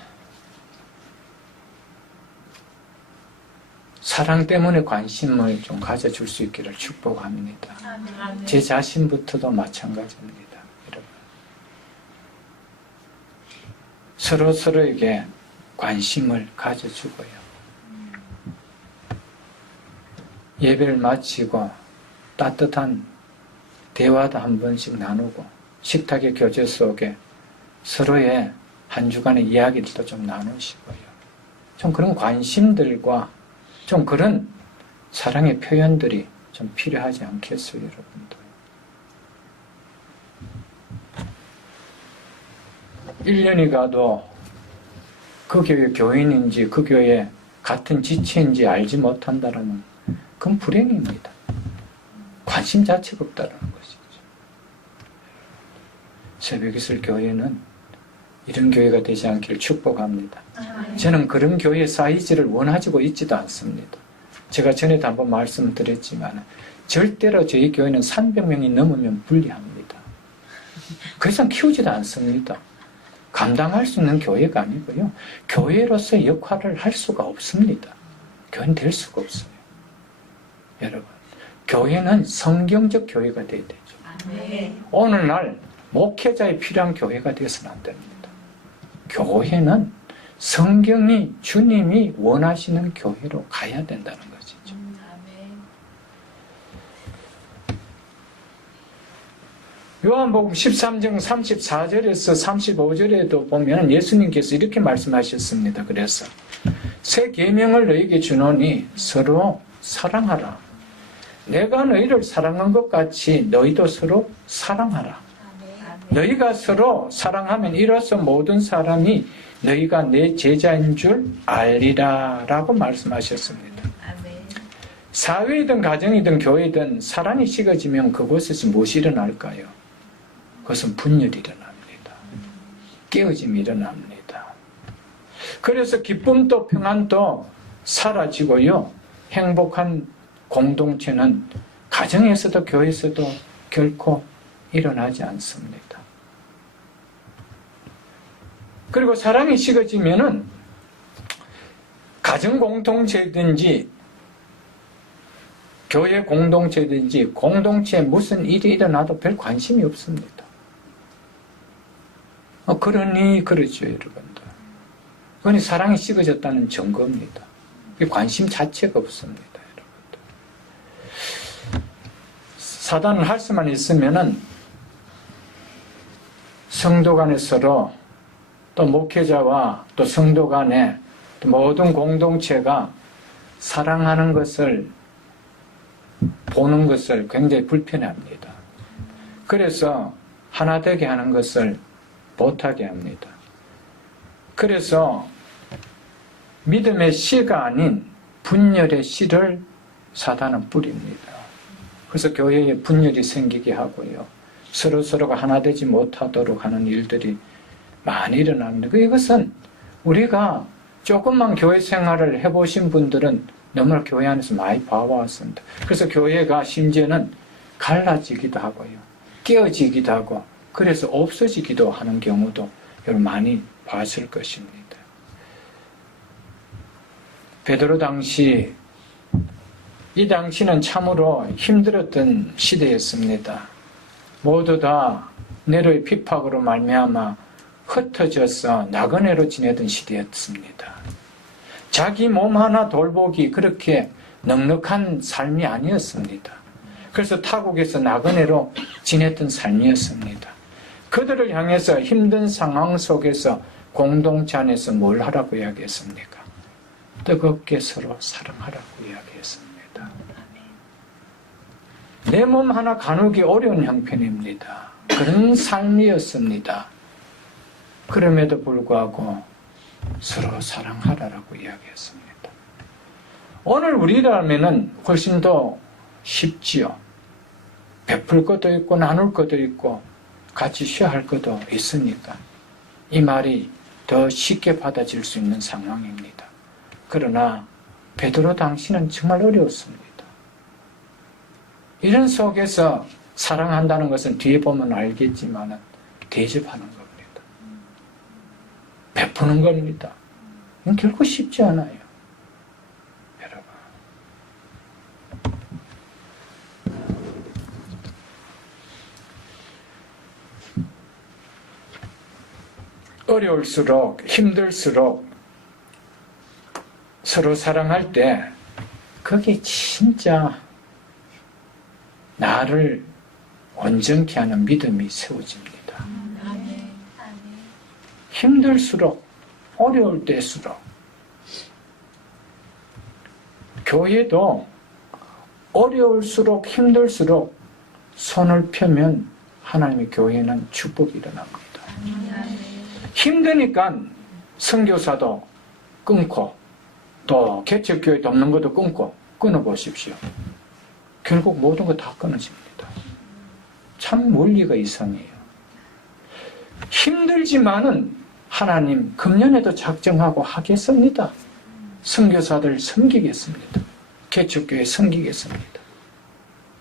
사랑 때문에 관심을 좀 가져줄 수 있기를 축복합니다. 아멘. 제 자신부터도 마찬가지입니다. 여러분, 서로에게 관심을 가져주고요. 예배를 마치고 따뜻한 대화도 한 번씩 나누고 식탁의 교제 속에 서로의 한 주간의 이야기들도 좀 나누시고요. 좀 그런 관심들과 좀 그런 사랑의 표현들이 좀 필요하지 않겠어요, 여러분들? 1년이 가도 그 교회 교인인지 그 교회 같은 지체인지 알지 못한다는 그건 불행입니다. 관심 자체가 없다는 것이죠. 새벽이슬 교회는 이런 교회가 되지 않기를 축복합니다. 저는 그런 교회 사이즈를 원하지고 있지도 않습니다. 제가 전에도 한번 말씀드렸지만 절대로 저희 교회는 300명이 넘으면 분리합니다. 그래서 키우지도 않습니다. 감당할 수 있는 교회가 아니고요. 교회로서의 역할을 할 수가 없습니다. 교회는 될 수가 없어요. 여러분, 교회는 성경적 교회가 되어야 되죠. 오늘날 목회자에 필요한 교회가 되어서는 안 됩니다. 교회는 성경이 주님이 원하시는 교회로 가야 된다는 것이죠. 요한복음 13장 34절에서 35절에도 보면 예수님께서 이렇게 말씀하셨습니다. 그래서 새 계명을 너희에게 주노니 서로 사랑하라. 내가 너희를 사랑한 것 같이 너희도 서로 사랑하라. 너희가 서로 사랑하면 이로써 모든 사람이 너희가 내 제자인 줄 알리라 라고 말씀하셨습니다. 사회이든 가정이든 교회이든 사랑이 식어지면 그곳에서 무엇이 일어날까요? 그것은 분열이 일어납니다. 깨어짐이 일어납니다. 그래서 기쁨도 평안도 사라지고요. 행복한 공동체는 가정에서도 교회에서도 결코 일어나지 않습니다. 그리고 사랑이 식어지면은 가정 공동체든지 교회 공동체든지 공동체에 무슨 일이 일어나도 별 관심이 없습니다. 그러니 그렇죠, 여러분들. 그러니 사랑이 식어졌다는 증거입니다. 관심 자체가 없습니다, 여러분들. 사단은 할 수만 있으면은 성도 간에 서로 또 목회자와 또 성도 간에 또 모든 공동체가 사랑하는 것을 보는 것을 굉장히 불편해합니다. 그래서 하나 되게 하는 것을 못하게 합니다. 그래서 믿음의 씨가 아닌 분열의 씨를 사단은 뿌립니다. 그래서 교회에 분열이 생기게 하고요. 서로가 하나 되지 못하도록 하는 일들이 많이 일어납니다. 이것은 우리가 조금만 교회 생활을 해보신 분들은 너무나 교회 안에서 많이 봐왔습니다. 그래서 교회가 심지어는 갈라지기도 하고요. 깨어지기도 하고 그래서 없어지기도 하는 경우도 여러분 많이 봤을 것입니다. 베드로 당시 이 당시는 참으로 힘들었던 시대였습니다. 모두 다 네로의 핍박으로 말미암아 흩어져서 나그네로 지내던 시대였습니다. 자기 몸 하나 돌보기 그렇게 넉넉한 삶이 아니었습니다. 그래서 타국에서 나그네로 지냈던 삶이었습니다. 그들을 향해서 힘든 상황 속에서 공동체 안에서 뭘 하라고 이야기했습니까? 뜨겁게 서로 사랑하라고 이야기했습니다. 내 몸 하나 가누기 어려운 형편입니다. 그런 삶이었습니다. 그럼에도 불구하고 서로 사랑하라고 이야기했습니다. 오늘 우리라면은 훨씬 더 쉽지요. 베풀 것도 있고 나눌 것도 있고 같이 쉬어야 할 것도 있으니까 이 말이 더 쉽게 받아질 수 있는 상황입니다. 그러나 베드로 당시는 정말 어려웠습니다. 이런 속에서 사랑한다는 것은 뒤에 보면 알겠지만 대접하는 겁니다. 베푸는 겁니다. 이건 결코 쉽지 않아요. 여러분. 어려울수록 힘들수록 서로 사랑할 때 그게 진짜 나를 온전케 하는 믿음이 세워집니다. 힘들수록, 어려울 때일수록, 교회도 어려울수록 힘들수록 손을 펴면 하나님의 교회는 축복이 일어납니다. 힘드니까 선교사도 끊고 또 개척교회 돕는 것도 끊고 끊어보십시오. 결국 모든 거 다 끊어집니다. 참 원리가 이상해요. 힘들지만은 하나님 금년에도 작정하고 하겠습니다. 선교사들 섬기겠습니다. 개척교회 섬기겠습니다.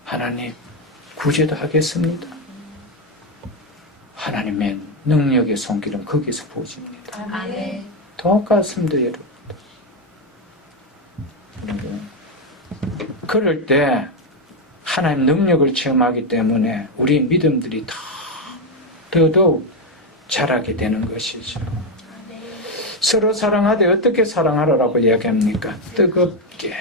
하나님 구제도 하겠습니다. 하나님의 능력의 손길은 거기서 보집니다. 아멘. 똑같습니다, 여러분. 그럴 때 하나님 능력을 체험하기 때문에 우리 믿음들이 더더욱 자라게 되는 것이죠. 서로 사랑하되 어떻게 사랑하라고 이야기합니까? 뜨겁게.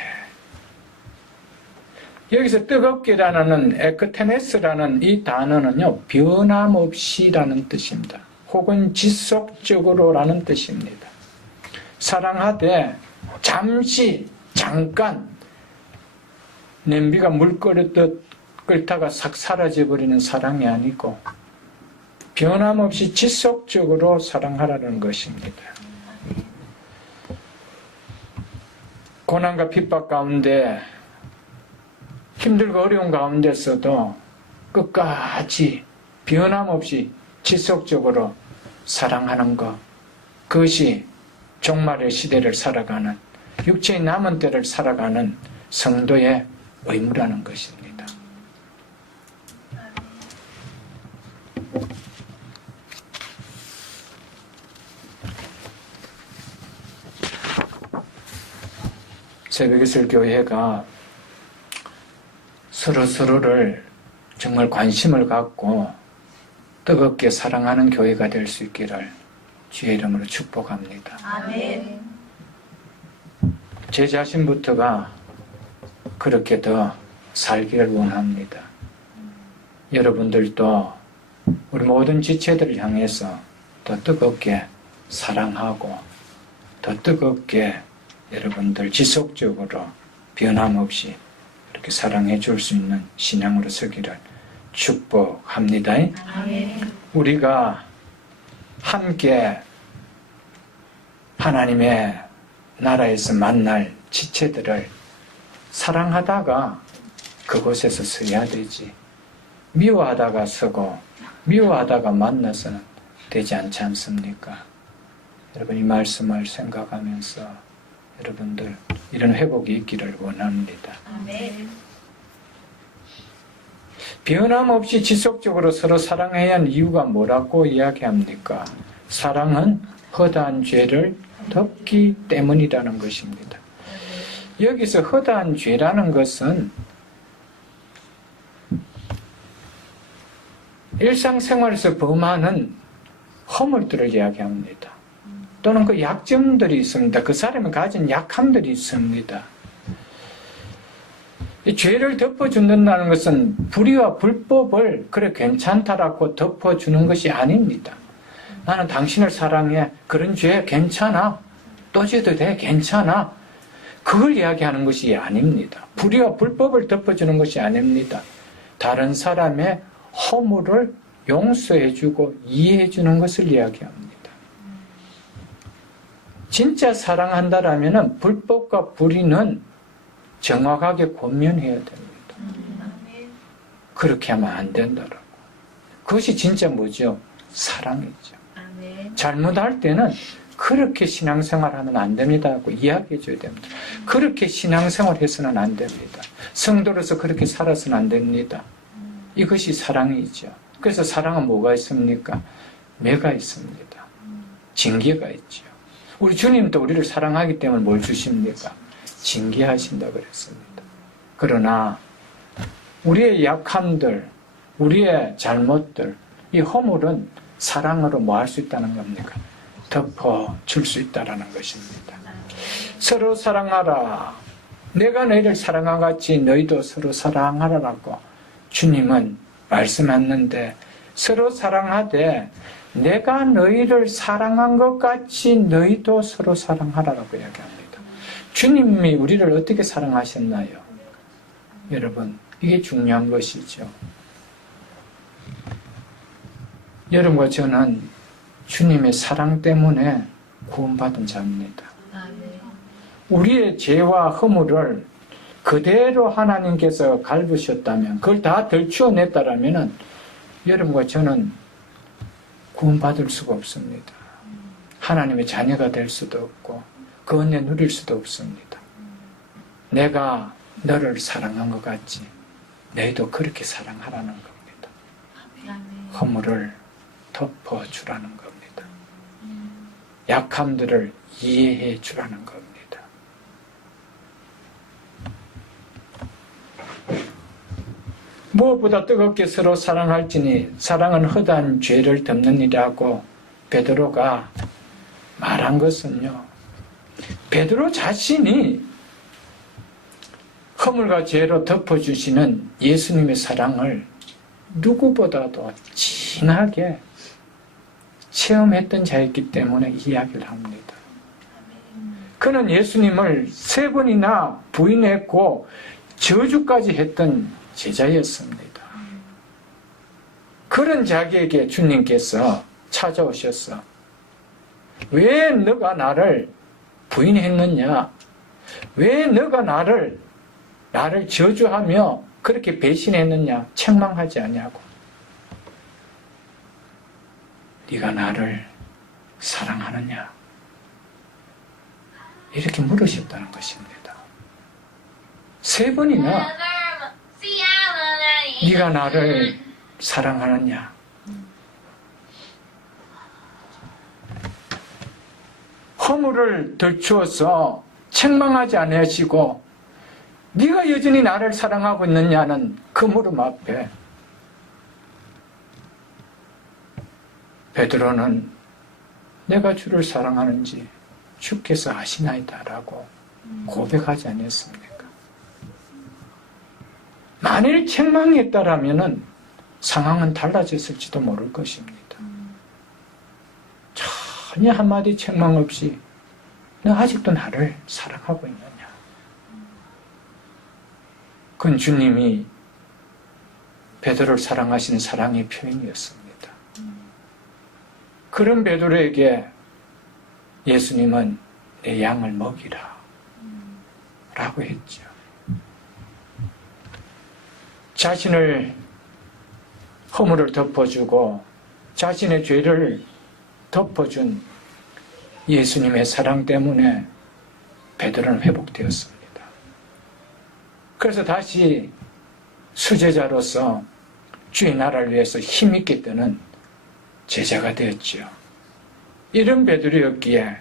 여기서 뜨겁게라는 에크테네스라는 이 단어는요, 변함없이라는 뜻입니다. 혹은 지속적으로라는 뜻입니다. 사랑하되 잠시, 잠깐 냄비가 물 끓다가 싹 사라져버리는 사랑이 아니고 변함없이 지속적으로 사랑하라는 것입니다. 고난과 핍박 가운데 힘들고 어려운 가운데서도 끝까지 변함없이 지속적으로 사랑하는 것, 그것이 종말의 시대를 살아가는, 육체의 남은 때를 살아가는 성도의 의무라는 것입니다. 새벽이슬 교회가 서로서로를 정말 관심을 갖고 뜨겁게 사랑하는 교회가 될 수 있기를 주의 이름으로 축복합니다. 아멘. 제 자신부터가 그렇게 더 살기를 원합니다. 여러분들도 우리 모든 지체들을 향해서 더 뜨겁게 사랑하고 더 뜨겁게 여러분들 지속적으로 변함없이 이렇게 사랑해 줄 수 있는 신앙으로 서기를 축복합니다. 아멘. 우리가 함께 하나님의 나라에서 만날 지체들을 사랑하다가 그곳에서 서야 되지, 미워하다가 서고 미워하다가 만나서는 되지 않지 않습니까? 여러분, 이 말씀을 생각하면서 여러분들 이런 회복이 있기를 원합니다. 아멘. 변함없이 지속적으로 서로 사랑해야 하는 이유가 뭐라고 이야기합니까? 사랑은 허다한 죄를 덮기 때문이라는 것입니다. 여기서 허다한 죄라는 것은 일상생활에서 범하는 허물들을 이야기합니다. 또는 그 약점들이 있습니다. 그 사람이 가진 약함들이 있습니다. 이 죄를 덮어준다는 것은 불의와 불법을 그래 괜찮다라고 덮어주는 것이 아닙니다. 나는 당신을 사랑해. 그런 죄 괜찮아. 또 죄도 돼. 괜찮아. 그걸 이야기하는 것이 아닙니다. 불의와 불법을 덮어주는 것이 아닙니다. 다른 사람의 허물을 용서해주고 이해해주는 것을 이야기합니다. 진짜 사랑한다라면 불법과 불의는 정확하게 권면해야 됩니다. 그렇게 하면 안 된다라고. 그것이 진짜 뭐죠? 사랑이죠. 아멘. 잘못할 때는 그렇게 신앙생활하면 안 됩니다 하고 이야기해 줘야 됩니다. 그렇게 신앙생활 해서는 안 됩니다. 성도로서 그렇게 살아서는 안 됩니다. 이것이 사랑이죠. 그래서 사랑은 뭐가 있습니까? 매가 있습니다. 징계가 있죠. 우리 주님도 우리를 사랑하기 때문에 뭘 주십니까? 징계하신다 그랬습니다. 그러나 우리의 약함들, 우리의 잘못들, 이 허물은 사랑으로 뭐 할 수 있다는 겁니까? 덮어줄 수 있다는 것입니다. 서로 사랑하라. 내가 너희를 사랑한 같이 너희도 서로 사랑하라라고 주님은 말씀했는데 서로 사랑하되 내가 너희를 사랑한 것 같이 너희도 서로 사랑하라고 이야기합니다. 주님이 우리를 어떻게 사랑하셨나요? 여러분, 이게 중요한 것이죠. 여러분과 저는 주님의 사랑 때문에 구원받은 자입니다. 아멘. 우리의 죄와 허물을 그대로 하나님께서 갈부셨다면, 그걸 다 덜추어냈다라면 여러분과 저는 구원받을 수가 없습니다. 하나님의 자녀가 될 수도 없고 그 은혜 누릴 수도 없습니다. 내가 너를 사랑한 것 같이 너희도 그렇게 사랑하라는 겁니다. 아멘. 허물을 덮어주라는 겁니다. 약함들을 이해해 주라는 겁니다. 무엇보다 뜨겁게 서로 사랑할지니 사랑은 허다한 죄를 덮느니라고 베드로가 말한 것은요, 베드로 자신이 허물과 죄로 덮어주시는 예수님의 사랑을 누구보다도 진하게 체험했던 자였기 때문에 이야기를 합니다. 그는 예수님을 3번이나 부인했고 저주까지 했던 제자였습니다. 그런 자기에게 주님께서 찾아오셔서 왜 너가 나를 부인했느냐? 왜 너가 나를 저주하며 그렇게 배신했느냐? 책망하지 않냐고. 네가 나를 사랑하느냐? 이렇게 물으셨다는 것입니다. 3번이나 네가 나를 사랑하느냐? 허물을 덜추어서 책망하지 않으시고 네가 여전히 나를 사랑하고 있느냐는 그 물음 앞에 베드로는 내가 주를 사랑하는지 주께서 아시나이다라고 고백하지 않았습니까? 만일 책망했다라면 상황은 달라졌을지도 모를 것입니다. 전혀 한마디 책망 없이 너 아직도 나를 사랑하고 있느냐? 그건 주님이 베드로를 사랑하신 사랑의 표현이었습니다. 그런 베드로에게 예수님은 내 양을 먹이라 라고 했죠. 자신을 허물을 덮어주고 자신의 죄를 덮어준 예수님의 사랑 때문에 베드로는 회복되었습니다. 그래서 다시 수제자로서 주의 나라를 위해서 힘있게 뜨는 제자가 되었지요. 이런 베드로였기에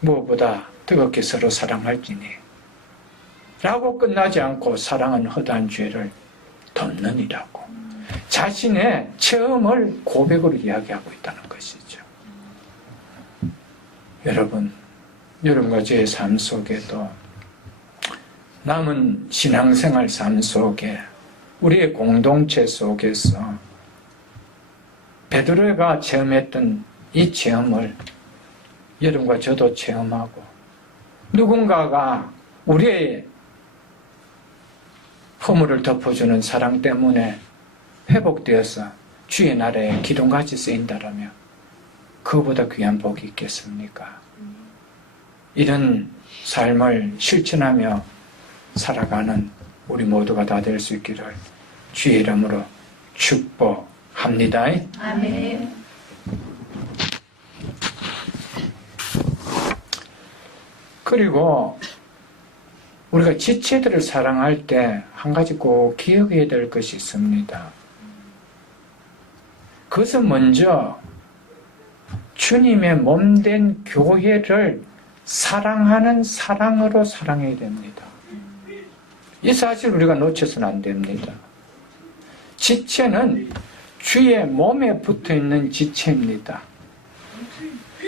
무엇보다 뜨겁게 서로 사랑할지니 라고 끝나지 않고 사랑은 허다한 죄를 덮느니라고 자신의 체험을 고백으로 이야기하고 있다는 것이죠. 여러분과 저의 삶 속에도 남은 신앙생활 삶 속에 우리의 공동체 속에서 베드로가 체험했던 이 체험을 여러분과 저도 체험하고 누군가가 우리의 허물을 덮어주는 사랑 때문에 회복되어서 주의 나라에 기둥같이 쓰인다라면 그거보다 귀한 복이 있겠습니까? 이런 삶을 실천하며 살아가는 우리 모두가 다 될 수 있기를 주의 이름으로 축복합니다. 아멘. 그리고 우리가 지체들을 사랑할 때 한 가지 꼭 기억해야 될 것이 있습니다. 그것은 먼저 주님의 몸된 교회를 사랑하는 사랑으로 사랑해야 됩니다. 이 사실 우리가 놓쳐서는 안 됩니다. 지체는 주의 몸에 붙어있는 지체입니다.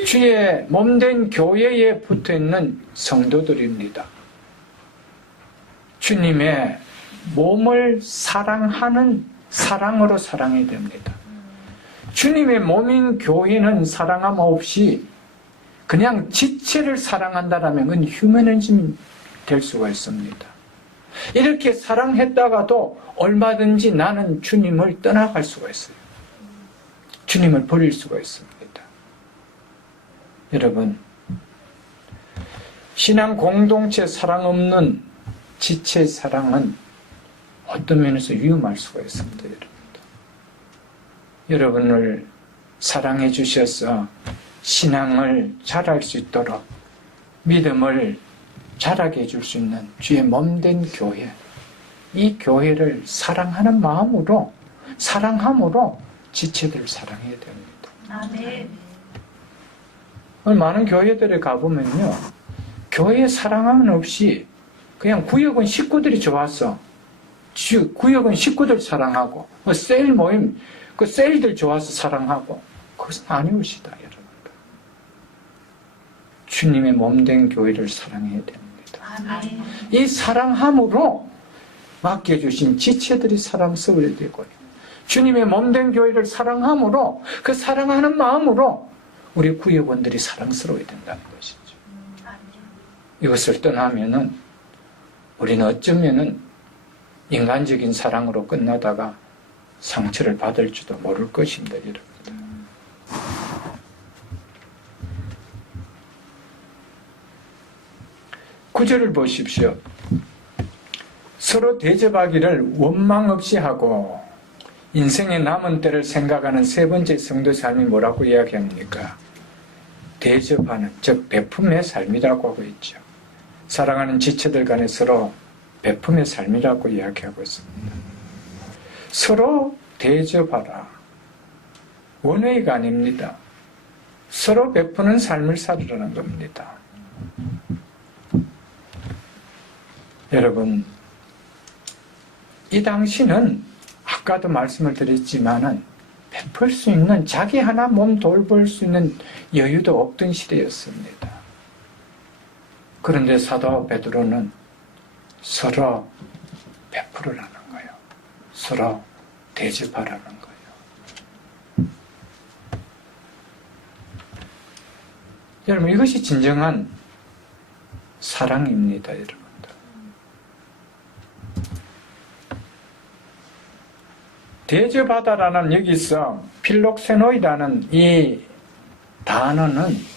주의 몸된 교회에 붙어있는 성도들입니다. 주님의 몸을 사랑하는 사랑으로 사랑해야 됩니다. 주님의 몸인 교회는 사랑함 없이 그냥 지체를 사랑한다라면 그건 휴머니즘이 될 수가 있습니다. 이렇게 사랑했다가도 얼마든지 나는 주님을 떠나갈 수가 있어요. 주님을 버릴 수가 있습니다. 여러분, 신앙 공동체 사랑 없는 지체 사랑은 어떤 면에서 위험할 수가 있습니다. 여러분을 사랑해 주셔서 신앙을 잘할 수 있도록 믿음을 자라게 해줄 수 있는 주의 몸된 교회, 이 교회를 사랑하는 마음으로 사랑함으로 지체들을 사랑해야 됩니다. 아멘. 많은 교회들에 가보면요, 교회 사랑함은 없이 그냥 구역은 식구들이 좋아서 구역은 식구들 사랑하고 셀 모임 그 셀들 좋아서 사랑하고 그것은 아니오시다. 여러분, 주님의 몸된 교회를 사랑해야 됩니다. 아멘. 이 사랑함으로 맡겨주신 지체들이 사랑스러워야 되고요, 주님의 몸된 교회를 사랑함으로 그 사랑하는 마음으로 우리 구역원들이 사랑스러워야 된다는 것이죠. 이것을 떠나면은 우리는 어쩌면은 인간적인 사랑으로 끝나다가 상처를 받을지도 모를 것입니다, 여러분들. 9절을 보십시오. 서로 대접하기를 원망 없이 하고 인생의 남은 때를 생각하는 세 번째 성도 삶이 뭐라고 이야기합니까? 대접하는, 즉 베품의 삶이라고 하고 있죠. 사랑하는 지체들 간에 서로 베품의 삶이라고 이야기하고 있습니다. 서로 대접하라. 원웨이가 아닙니다. 서로 베푸는 삶을 살으라는 겁니다. 여러분, 이 당시는 아까도 말씀을 드렸지만은 베풀 수 있는, 자기 하나 몸 돌볼 수 있는 여유도 없던 시대였습니다. 그런데 사도 베드로는 서로 베풀으라는 거예요. 서로 대접하라는 거예요. 여러분, 이것이 진정한 사랑입니다, 여러분들. 대접하다라는, 여기서 필록세노이라는 이 단어는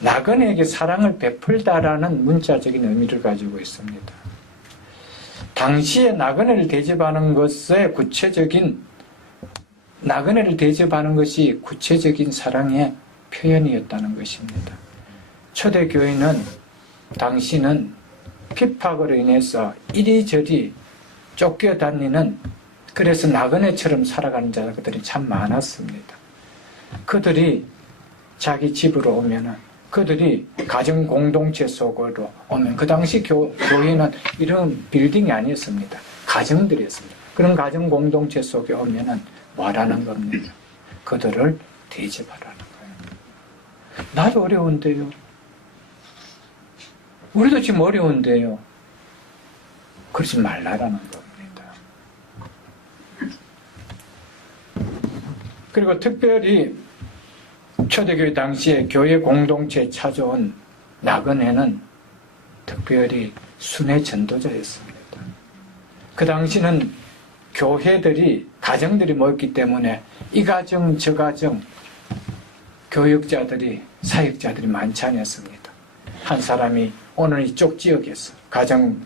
나그네에게 사랑을 베풀다라는 문자적인 의미를 가지고 있습니다. 당시에 나그네를 대접하는 것의 나그네를 대접하는 것이 구체적인 사랑의 표현이었다는 것입니다. 초대교회는 당시는 핍박으로 인해서 이리저리 쫓겨다니는, 그래서 나그네처럼 살아가는 자들이 참 많았습니다. 그들이 자기 집으로 오면은, 그들이 가정 공동체 속으로 오면, 그 당시 교회는 이런 빌딩이 아니었습니다. 가정들이었습니다. 그런 가정 공동체 속에 오면은 뭐라는 겁니까? 그들을 대접하라는 거예요. 나도 어려운데요. 우리도 지금 어려운데요. 그러지 말라라는 겁니다. 그리고 특별히 초대교회 당시에 교회 공동체에 찾아온 나그네는 특별히 순회 전도자였습니다. 그 당시는 교회들이, 가정들이 모였기 때문에 이 가정 저 가정 교육자들이, 사역자들이 많지 않았습니다. 한 사람이 오늘 이쪽 지역에서 가정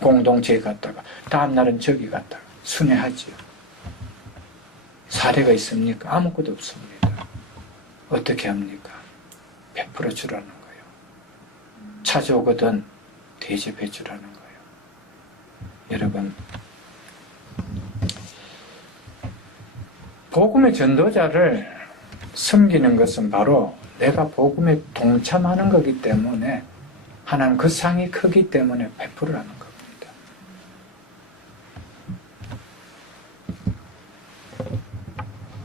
공동체에 갔다가 다음 날은 저기 갔다가 순회하지요. 사례가 있습니까? 아무것도 없습니다. 어떻게 합니까? 베풀어 주라는 거예요. 찾아오거든 대접해 주라는 거예요. 여러분, 복음의 전도자를 섬기는 것은 바로 내가 복음에 동참하는 거기 때문에, 하나는 그 상이 크기 때문에 베풀으라는 겁니다.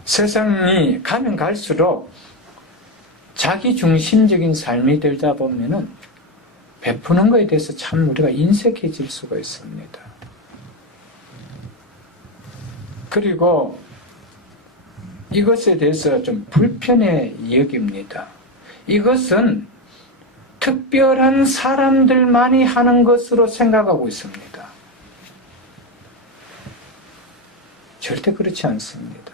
세상이 가면 갈수록 자기 중심적인 삶이 되다 보면은 베푸는 것에 대해서 참 우리가 인색해질 수가 있습니다. 그리고 이것에 대해서 좀 불편해 여깁니다. 이것은 특별한 사람들만이 하는 것으로 생각하고 있습니다. 절대 그렇지 않습니다.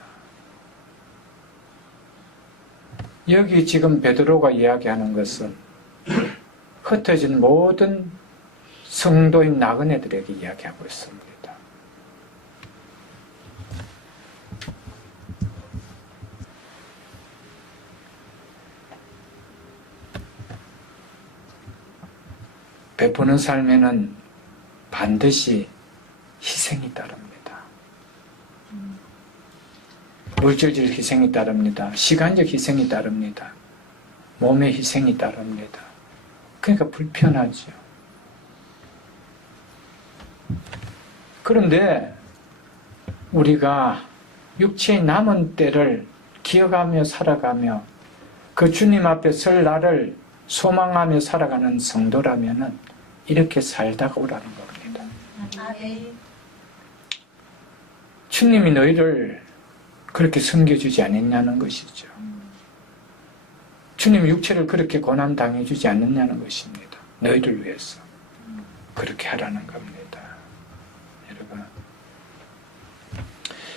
여기 지금 베드로가 이야기하는 것은 흩어진 모든 성도인 나그네들에게 이야기하고 있습니다. 베푸는 삶에는 반드시 희생이 따릅니다. 물질적 희생이 따릅니다. 시간적 희생이 따릅니다. 몸의 희생이 따릅니다. 그러니까 불편하죠. 그런데 우리가 육체의 남은 때를 기억하며 살아가며 그 주님 앞에 설 날을 소망하며 살아가는 성도라면은 이렇게 살다가 오라는 겁니다. 아멘. 주님이 너희를 그렇게 섬겨주지 않았냐는 것이죠. 주님이 육체를 그렇게 고난당해주지 않느냐는 것입니다. 너희를 위해서 그렇게 하라는 겁니다. 여러분.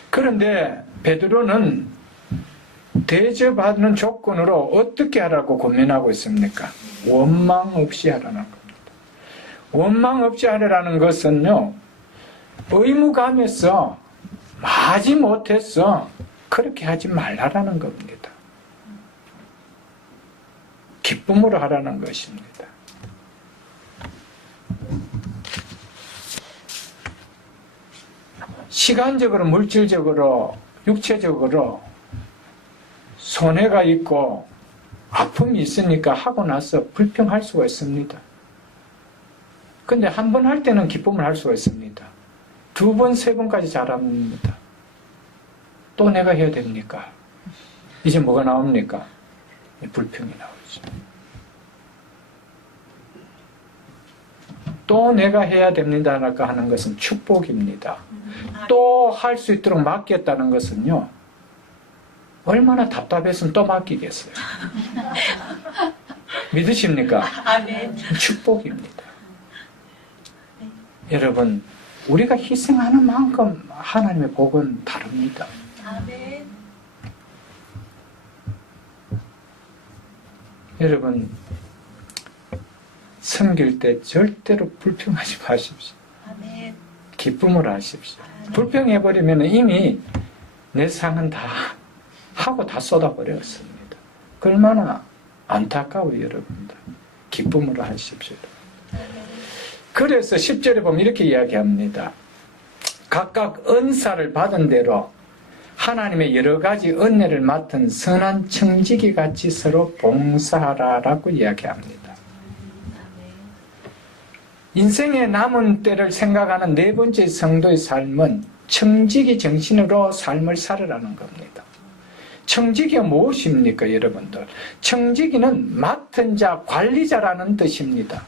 그런데 베드로는 대접하는 조건으로 어떻게 하라고 고민하고 있습니까? 원망 없이 하라는 겁니다. 원망 없이 하라는 것은요, 의무감에서 마지 못해서 그렇게 하지 말라라는 겁니다. 기쁨으로 하라는 것입니다. 시간적으로, 물질적으로, 육체적으로 손해가 있고 아픔이 있으니까 하고 나서 불평할 수가 있습니다. 근데 한 번 할 때는 기쁨을 할 수가 있습니다. 두 번, 세 번까지 잘합니다. 또 내가 해야 됩니까? 이제 뭐가 나옵니까? 불평이 나오죠. 또 내가 해야 됩니다라고 하는 것은 축복입니다. 또 할 수 있도록 맡겼다는 것은요, 얼마나 답답했으면 또 맡기겠어요. 믿으십니까? 아멘. 축복입니다. 여러분, 우리가 희생하는 만큼 하나님의 복은 다릅니다. 아멘. 여러분, 섬길 때 절대로 불평하지 마십시오. 아멘. 기쁨으로 하십시오. 불평해버리면 이미 내 상은 다 하고 다 쏟아버렸습니다. 그 얼마나 안타까워요, 여러분들. 기쁨으로 하십시오. 그래서 10절에 보면 이렇게 이야기합니다. 각각 은사를 받은 대로 하나님의 여러 가지 은혜를 맡은 선한 청지기 같이 서로 봉사하라라고 이야기합니다. 인생의 남은 때를 생각하는 네 번째 성도의 삶은 청지기 정신으로 삶을 살으라는 겁니다. 청지기가 무엇입니까, 여러분들? 청지기는 맡은 자, 관리자라는 뜻입니다.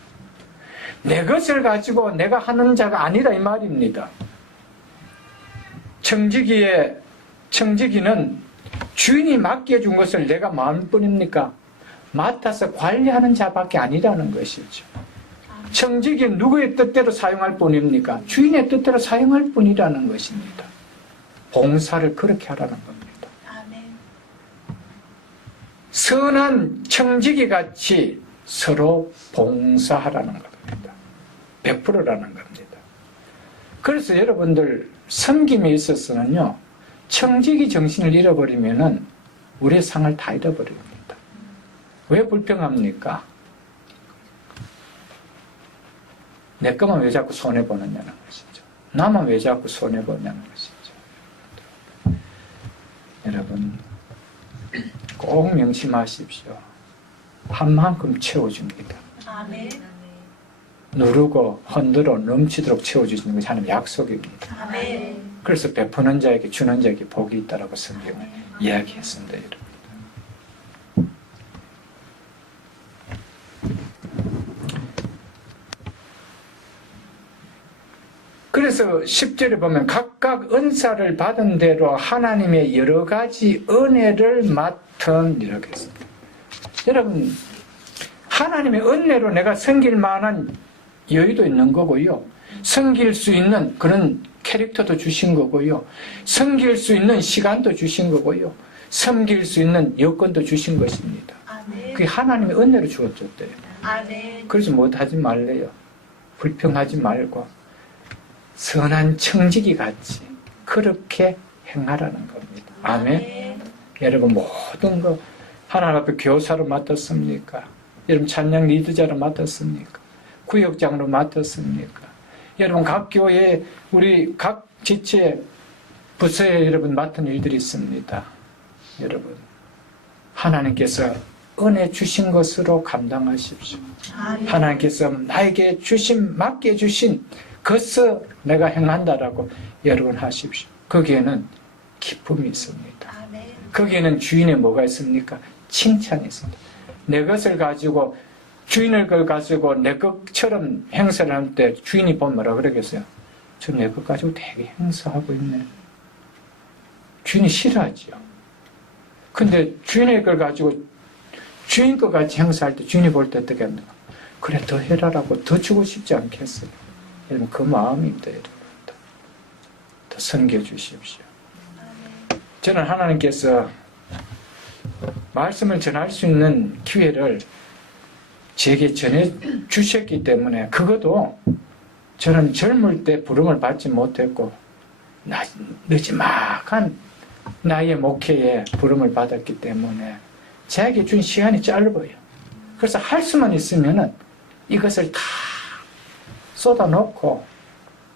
내 것을 가지고 내가 하는 자가 아니라 이 말입니다. 청지기는 주인이 맡겨준 것을 내가 마음 뿐입니까? 맡아서 관리하는 자밖에 아니라는 것이죠. 청지기는 누구의 뜻대로 사용할 뿐입니까? 주인의 뜻대로 사용할 뿐이라는 것입니다. 봉사를 그렇게 하라는 겁니다. 아멘. 선한 청지기 같이 서로 봉사하라는 겁니다. 베풀으라는 겁니다. 그래서 여러분들 섬김에 있어서는요, 청지기 정신을 잃어버리면은 우리의 상을 다 잃어버립니다. 왜 불평합니까? 내 것만 왜 자꾸 손해보느냐는 것이죠. 나만 왜 자꾸 손해보냐는 것이죠. 여러분, 꼭 명심하십시오. 한 만큼 채워줍니다. 아멘. 누르고 흔들어 넘치도록 채워주시는 것이 하나님의 약속입니다. 아멘. 그래서 베푸는 자에게 주는 자에게 복이 있다라고 성경은 이야기했습니다. 여러분. 그래서 그래서 10절에 보면 각각 은사를 받은 대로 하나님의 여러 가지 은혜를 맡은 이렇게 했습니다. 여러분, 하나님의 은혜로 내가 섬길 만한 여유도 있는 거고요. 섬길 수 있는 그런 캐릭터도 주신 거고요. 섬길 수 있는 시간도 주신 거고요. 섬길 수 있는 여건도 주신 것입니다. 아멘. 그게 하나님의 은혜로 주어졌대요. 아멘. 그래서 못하지 말래요. 불평하지 말고 선한 청지기 같이 그렇게 행하라는 겁니다. 아멘. 여러분 모든 거 하나님 앞에 교사로 맡았습니까? 여러분 찬양 리더자로 맡았습니까? 구역장으로 맡았습니까? 여러분 각 교회 우리 각 지체 부서에 여러분 맡은 일들이 있습니다. 여러분 하나님께서 은혜 주신 것으로 감당하십시오. 아멘. 하나님께서 나에게 맡겨주신 것을 내가 행한다라고 여러분 하십시오. 거기에는 기쁨이 있습니다. 아멘. 거기에는 주인의 뭐가 있습니까? 칭찬이 있습니다. 내 것을 가지고 주인을 걸 가지고 내 것처럼 행사를 할 때 주인이 보면 뭐라 그러겠어요? 저 내 것 가지고 되게 행사하고 있네. 주인이 싫어하지요. 근데 주인의 걸 가지고 주인 것 같이 행사할 때 주인이 볼 때 어떻게 합니까? 그래 더 해라라고 더 주고 싶지 않겠어요? 여러분 그 마음입니다. 여러분 더 섬겨주십시오. 저는 하나님께서 말씀을 전할 수 있는 기회를 제게 전해 주셨기 때문에 그것도 저는 젊을 때 부름을 받지 못했고 늦지막한 나이의 목회에 부름을 받았기 때문에 제게 준 시간이 짧아요. 그래서 할 수만 있으면은 이것을 다 쏟아놓고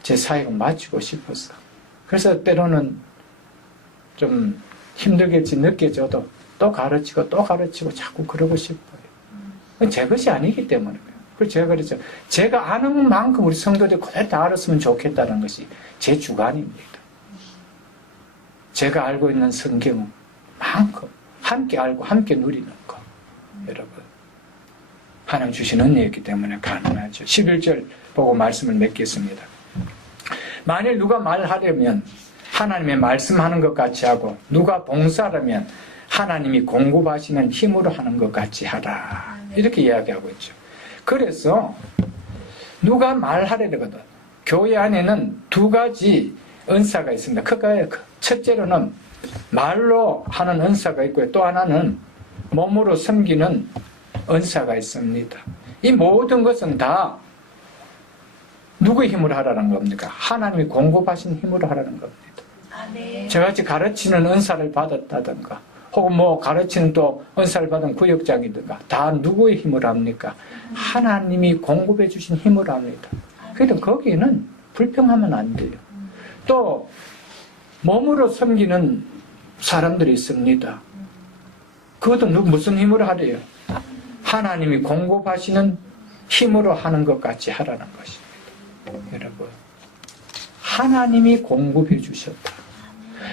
제 사역을 마치고 싶었어. 그래서 때로는 좀 힘들겠지 느껴져도 또 가르치고 또 가르치고 자꾸 그러고 싶어요. 제 것이 아니기 때문에. 그래서 제가 그랬죠. 제가 아는 만큼 우리 성도들이 그대로 다 알았으면 좋겠다는 것이 제 주관입니다. 제가 알고 있는 성경은 만큼 함께 알고 함께 누리는 것. 여러분. 하나님 주신 은혜였기 때문에 가능하죠. 11절 보고 말씀을 맺겠습니다. 만일 누가 말하려면 하나님의 말씀하는 것 같이 하고 누가 봉사하려면 하나님이 공급하시는 힘으로 하는 것 같이 하라. 이렇게 이야기하고 있죠. 그래서 누가 말하려거든. 교회 안에는 두 가지 은사가 있습니다. 그거예요. 첫째로는 말로 하는 은사가 있고요. 또 하나는 몸으로 섬기는 은사가 있습니다. 이 모든 것은 다 누구의 힘으로 하라는 겁니까? 하나님이 공급하신 힘으로 하라는 겁니다. 아멘. 저같이 가르치는 은사를 받았다든가 혹은 뭐 가르치는 또 은사를 받은 구역장이든가 다 누구의 힘으로 합니까? 하나님이 공급해 주신 힘으로 합니다. 그래도 거기에는 불평하면 안 돼요. 또 몸으로 섬기는 사람들이 있습니다. 그것도 무슨 힘으로 하래요? 하나님이 공급하시는 힘으로 하는 것 같이 하라는 것입니다. 여러분, 하나님이 공급해 주셨다.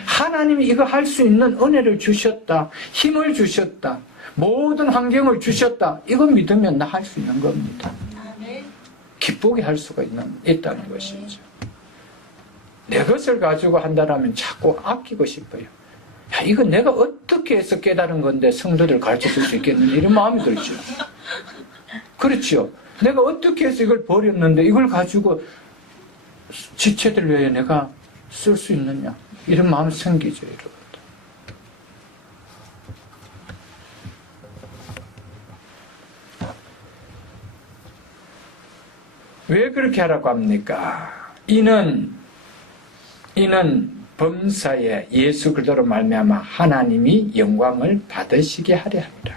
하나님이 이거 할 수 있는 은혜를 주셨다. 힘을 주셨다. 모든 환경을 주셨다. 이거 믿으면 나 할 수 있는 겁니다. 아멘. 기쁘게 할 수가 있다는 것이죠. 내 것을 가지고 한다라면 자꾸 아끼고 싶어요. 야, 이거 내가 어떻게 해서 깨달은 건데 성도들 가르쳐 줄 수 있겠느냐 이런 마음이 들죠. 그렇죠. 내가 어떻게 해서 이걸 버렸는데 이걸 가지고 지체들 외에 내가 쓸 수 있느냐 이런 마음이 생기죠. 여러분. 왜 그렇게 하라고 합니까? 이는 범사에 예수 그리스도로 말미암아 하나님이 영광을 받으시게 하려 합니다.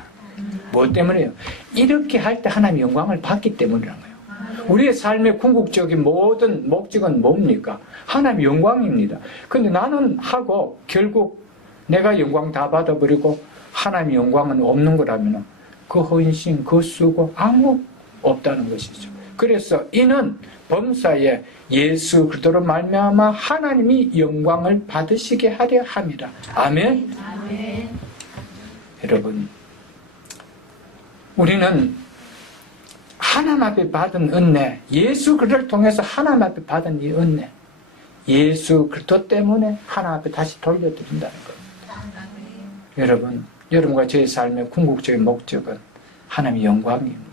뭐 때문에요? 이렇게 할 때 하나님이 영광을 받기 때문이라는 거예요. 우리의 삶의 궁극적인 모든 목적은 뭡니까? 하나님의 영광입니다. 근데 나는 하고 결국 내가 영광 다 받아버리고 하나님의 영광은 없는 거라면 그 헌신, 그 수고 아무 없다는 것이죠. 그래서 이는 범사에 예수 그리스도로 말미암아 하나님이 영광을 받으시게 하려 함이라. 아멘. 아멘. 여러분, 우리는 하나님 앞에 받은 은혜, 예수 그리스도를 통해서 하나님 앞에 받은 이 은혜, 예수 그리스도 때문에 하나님 앞에 다시 돌려드린다는 겁니다. 여러분, 여러분과 저의 삶의 궁극적인 목적은 하나님의 영광입니다.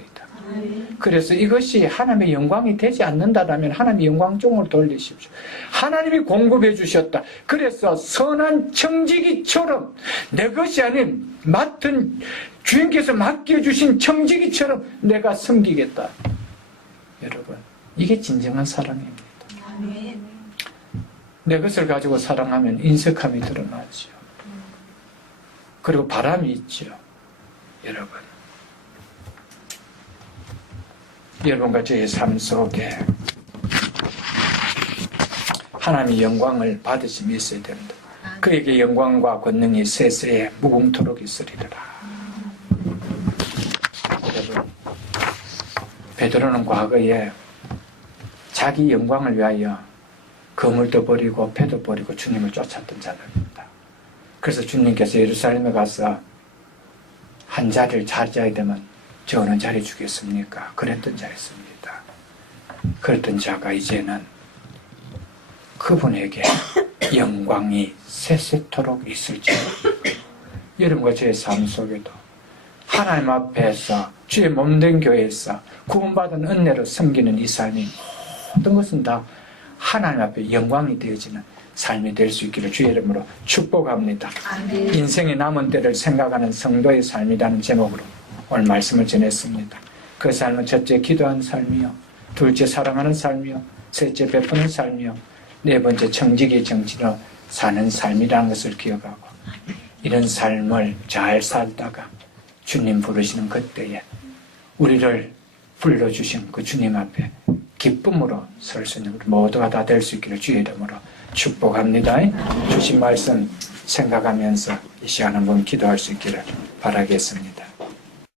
그래서 이것이 하나님의 영광이 되지 않는다면 하나님의 영광종으로 돌리십시오. 하나님이 공급해 주셨다. 그래서 선한 청지기처럼 내 것이 아닌 맡은 주인께서 맡겨주신 청지기처럼 내가 섬기겠다. 여러분, 이게 진정한 사랑입니다. 내 것을 가지고 사랑하면 인색함이 드러나죠. 그리고 바람이 있죠. 여러분, 여러분과 저의 삶 속에 하나님의 영광을 받으심이 있어야 됩니다. 그에게 영광과 권능이 세세에 무궁토록 있으리라. 여러분, 베드로는 과거에 자기 영광을 위하여 거물도 버리고 패도 버리고 주님을 쫓았던 자들입니다. 그래서 주님께서 예루살렘에 가서 한 자리를 차지해야 되면 저 어느 자리 주겠습니까? 그랬던 자였습니다. 그랬던 자가 이제는 그분에게 영광이 세세토록 있을지어다. 여러분과 저의 삶 속에도 하나님 앞에서 주의 몸된 교회에서 구원받은 은혜로 섬기는 이 삶이 모든 것은 다 하나님 앞에 영광이 되어지는 삶이 될 수 있기를 주의 이름으로 축복합니다. 인생의 남은 때를 생각하는 성도의 삶이라는 제목으로 오늘 말씀을 전했습니다. 그 삶은 첫째 기도하는 삶이요, 둘째 사랑하는 삶이요, 셋째 베푸는 삶이요, 네 번째 청지기의 정치로 사는 삶이라는 것을 기억하고 이런 삶을 잘 살다가 주님 부르시는 그때에 우리를 불러주신 그 주님 앞에 기쁨으로 설 수 있는 우리 모두가 다 될 수 있기를 주의 이름으로 축복합니다. 주신 말씀 생각하면서 이 시간 한번 기도할 수 있기를 바라겠습니다.